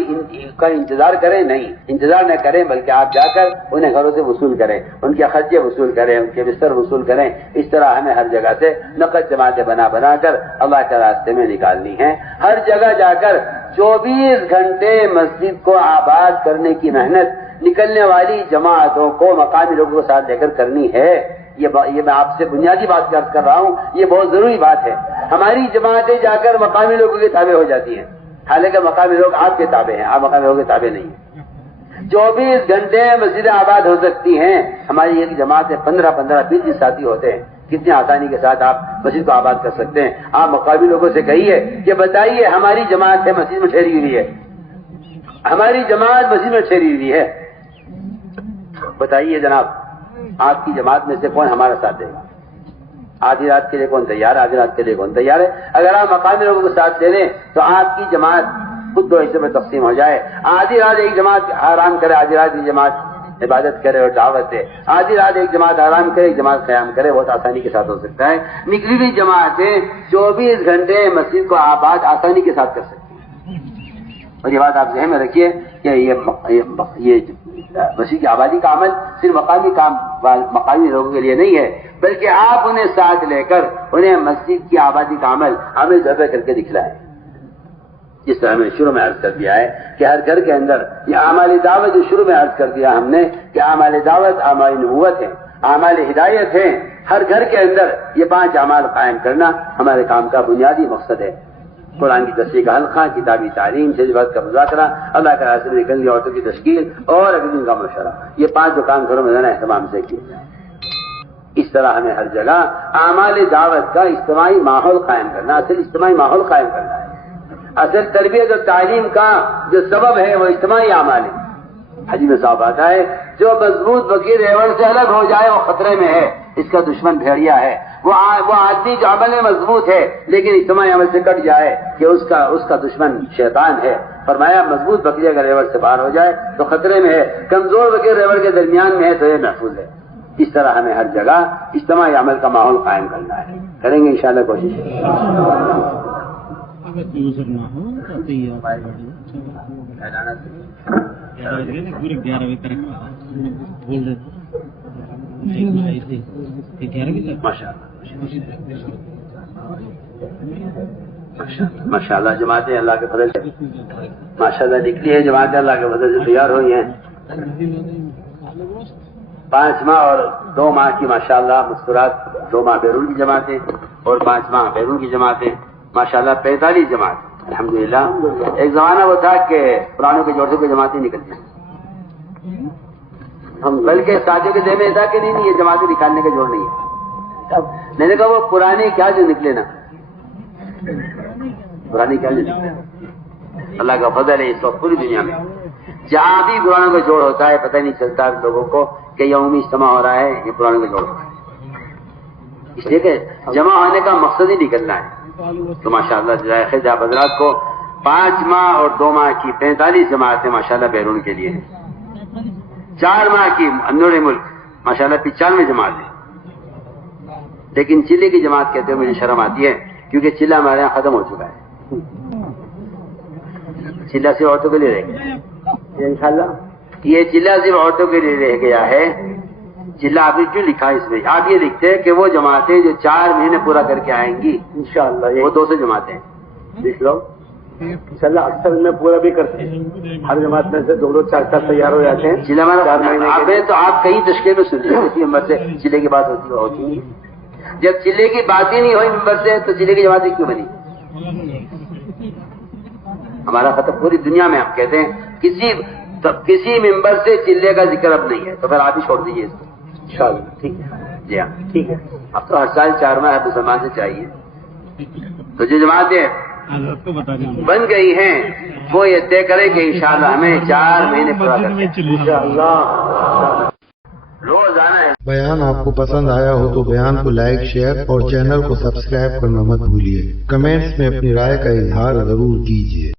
کا انتظار کریں. نہیں, انتظار نہ کریں بلکہ آپ جا کر انہیں گھروں سے وصول کریں, ان کے خرچے وصول کریں, ان کے بستر وصول کریں. اس طرح ہمیں ہر جگہ سے نقد جماعتیں بنا کر اللہ کے راستے میں نکالنی ہیں. ہر جگہ جا کر 24 گھنٹے مسجد کو آباد کرنے کی محنت نکلنے والی جماعتوں کو مقامی لوگوں کے ساتھ لے کر کرنی ہے. یہ میں آپ سے بنیادی بات کر رہا ہوں, یہ بہت ضروری بات ہے. ہماری جماعتیں جا کر مقامی لوگوں کے تابع ہو جاتی ہیں, حالانکہ مقامی لوگ آپ کے تابع ہیں, آپ مقامی لوگوں کے تابع نہیں ہیں. 24 گھنٹے مسجدیں آباد ہو سکتی ہیں. ہماری ایک جماعت میں 15 20 ساتھی ہوتے ہیں. کتنی آسانی کے ساتھ آپ مسجد کو آباد کر سکتے ہیں. آپ مقامی لوگوں سے کہیے کہ بتائیے ہماری جماعت ہے مسجد میں ٹھہری ہوئی ہے, ہماری جماعت مسجد میں ٹھہری ہوئی ہے, بتائیے جناب آپ کی جماعت میں سے کون ہمارا ساتھ دے گا؟ آدھی رات کے لیے کون تیار ہے؟ آدھی رات کے لیے کون تیار ہے؟ اگر آپ مقامی لوگوں کو ساتھ دے دیں تو آپ کی جماعت خود 2 حصے میں تقسیم ہو جائے. آدھی رات ایک جماعت آرام کرے, آدھی رات ایک جماعت عبادت کرے اور دعوت دے, آدھی رات ایک جماعت آرام کرے, ایک جماعت قیام کرے. بہت آسانی کے ساتھ ہو سکتا ہے. نکلی ہوئی جماعتیں 24 گھنٹے مسجد کو آباد آسانی کے ساتھ کر سکتی ہیں. اور یہ بات آپ ذہن میں رکھیے کہ یہ مسجد کی آبادی کا عمل صرف مقامی لوگوں کے لیے نہیں ہے, بلکہ آپ انہیں ساتھ لے کر انہیں مسجد کی آبادی کا عمل ذبح کر کے دکھلائیں. جس طرح ہمیں شروع میں عرض کر دیا ہے کہ ہر گھر کے اندر یہ اعمال دعوت جو شروع میں عرض کر دیا ہم نے کہ اعمال دعوت اعمال نبوت ہیں, اعمال ہدایت ہیں. ہر گھر کے اندر یہ 5 اعمال قائم کرنا ہمارے کام کا بنیادی مقصد ہے. قرآن کی تصحیح کا حلقہ, کتابی تعلیم, جذبات کا مذاکرہ, اللہ کا راستے میں نکلنے عورتوں کی تشکیل اور اگلے کا مشورہ. یہ 5 جو کام گھروں میں ذرا اہتمام سے کیے جائیں. اس طرح ہمیں ہر جگہ اعمال دعوت کا اجتماعی ماحول قائم کرنا, اصل اجتماعی ماحول قائم کرنا ہے. اصل تربیت اور تعلیم کا جو سبب ہے وہ اجتماعی اعمال ہے. حدیث میں صاحب آتا ہے جو مضبوط وکیل ریوڑ سے الگ ہو جائے وہ خطرے میں ہے, اس کا دشمن بھیڑیا ہے. وہ آدمی جو عمل میں مضبوط ہے لیکن اجتماعی عمل سے کٹ جائے کہ اس کا دشمن شیطان ہے. فرمایا مضبوط وکیل اگر ریوڑ سے باہر ہو جائے تو خطرے میں ہے, کمزور وکیل ریوڑ کے درمیان میں ہے تو یہ محفوظ ہے. اس طرح ہمیں ہر جگہ اجتماعی عمل کا ماحول قائم کرنا ہے. کریں گے انشاءاللہ کوشش. ماشاء اللہ جماعتیں اللہ کے فضل سے ماشاء اللہ نکلی ہے. جماعتیں اللہ کے فضل سے تیار ہوئی ہیں. 5 ماہ اور 2 ماہ کی ماشاء اللہ مسکرات. 2 ماہ بیرون کی جماعتیں اور 5 ماہ بیرون کی جماعتیں. ماشاء اللہ 45 جماعت الحمدللہ. ایک زمانہ وہ تھا کہ پرانوں کے جوڑ سے کوئی جماعتیں نکلتی, ہم بلکہ ساتھیوں کے ذہن میں تھا کہ نہیں یہ جماعتیں نکالنے کا جوڑ نہیں ہے. میں نے کہا وہ پرانی کیا جو نکلے نا، پرانی کیا جو نکلے، اللہ کا فضل ہے اس وقت پوری دنیا میں جہاں بھی پرانوں کا جوڑ ہوتا ہے پتہ نہیں چلتا لوگوں کو کہ یومی اجتماع ہو رہا ہے، یہ پرانوں کا جوڑ ہو رہا ہے، اس لیے کہ جمع ہونے کا مقصد ہی نکلنا ہے۔ تو ماشاءاللہ جزائے خیر آپ حضرات کو 5 ماہ اور 2 ماہ کی 45 جماعتیں ماشاءاللہ بیرون کے لیے ہیں، 4 ماہ کی اندرون ملک ماشاءاللہ 95 جماعتیں، لیکن چلے کی جماعت کہتے ہوئے مجھے شرم آتی ہے کیونکہ چلہ ہمارے یہاں ختم ہو چکا ہے، چلہ صرف عورتوں کے لیے رہ گیا انشاءاللہ، یہ چلہ صرف عورتوں کے لیے رہ گیا ہے۔ چلہ آپ نے کیوں لکھا ہے اس میں؟ آپ یہ لکھتے ہیں کہ وہ جماعتیں جو 4 مہینے پورا کر کے آئیں گی انشاءاللہ وہ 200 جماعتیں لکھ لو انشاءاللہ۔ اکثر میں پورا بھی کرتے ہیں، ہر جماعت میں سے 2 4 تیار ہو جاتے ہیں چلہ ہمارا۔ تو آپ کئی تشکیل میں سنتے ہیں اسی ممبر سے چلے کی بات ہوتی نہیں، جب چلے کی بات ہی نہیں ہوئی ممبر سے تو چلے کی جماعتیں کیوں بنی؟ ہمارا خطب پوری دنیا میں ہم کہتے ہیں کسی ممبر سے چلے کا ذکر اب نہیں ہے، تو پھر آپ ہی چھوڑ دیجیے اس کو انشاءاللہ، ٹھیک ہے؟ جی ہاں ٹھیک ہے۔ اب تو ہر سال 4 ماہ ہر مسلمان سے چاہیے، تو جو جماعتیں بن گئی ہیں وہ یہ طے کرے کہ انشاءاللہ ہمیں 4 مہینے پورا کرنا ہے انشاءاللہ، روزانہ ہے۔ بیان آپ کو پسند آیا ہو تو بیان کو لائک، شیئر اور چینل کو سبسکرائب کرنا مت بھولیے۔ کمنٹس میں اپنی رائے کا اظہار ضرور کیجیے۔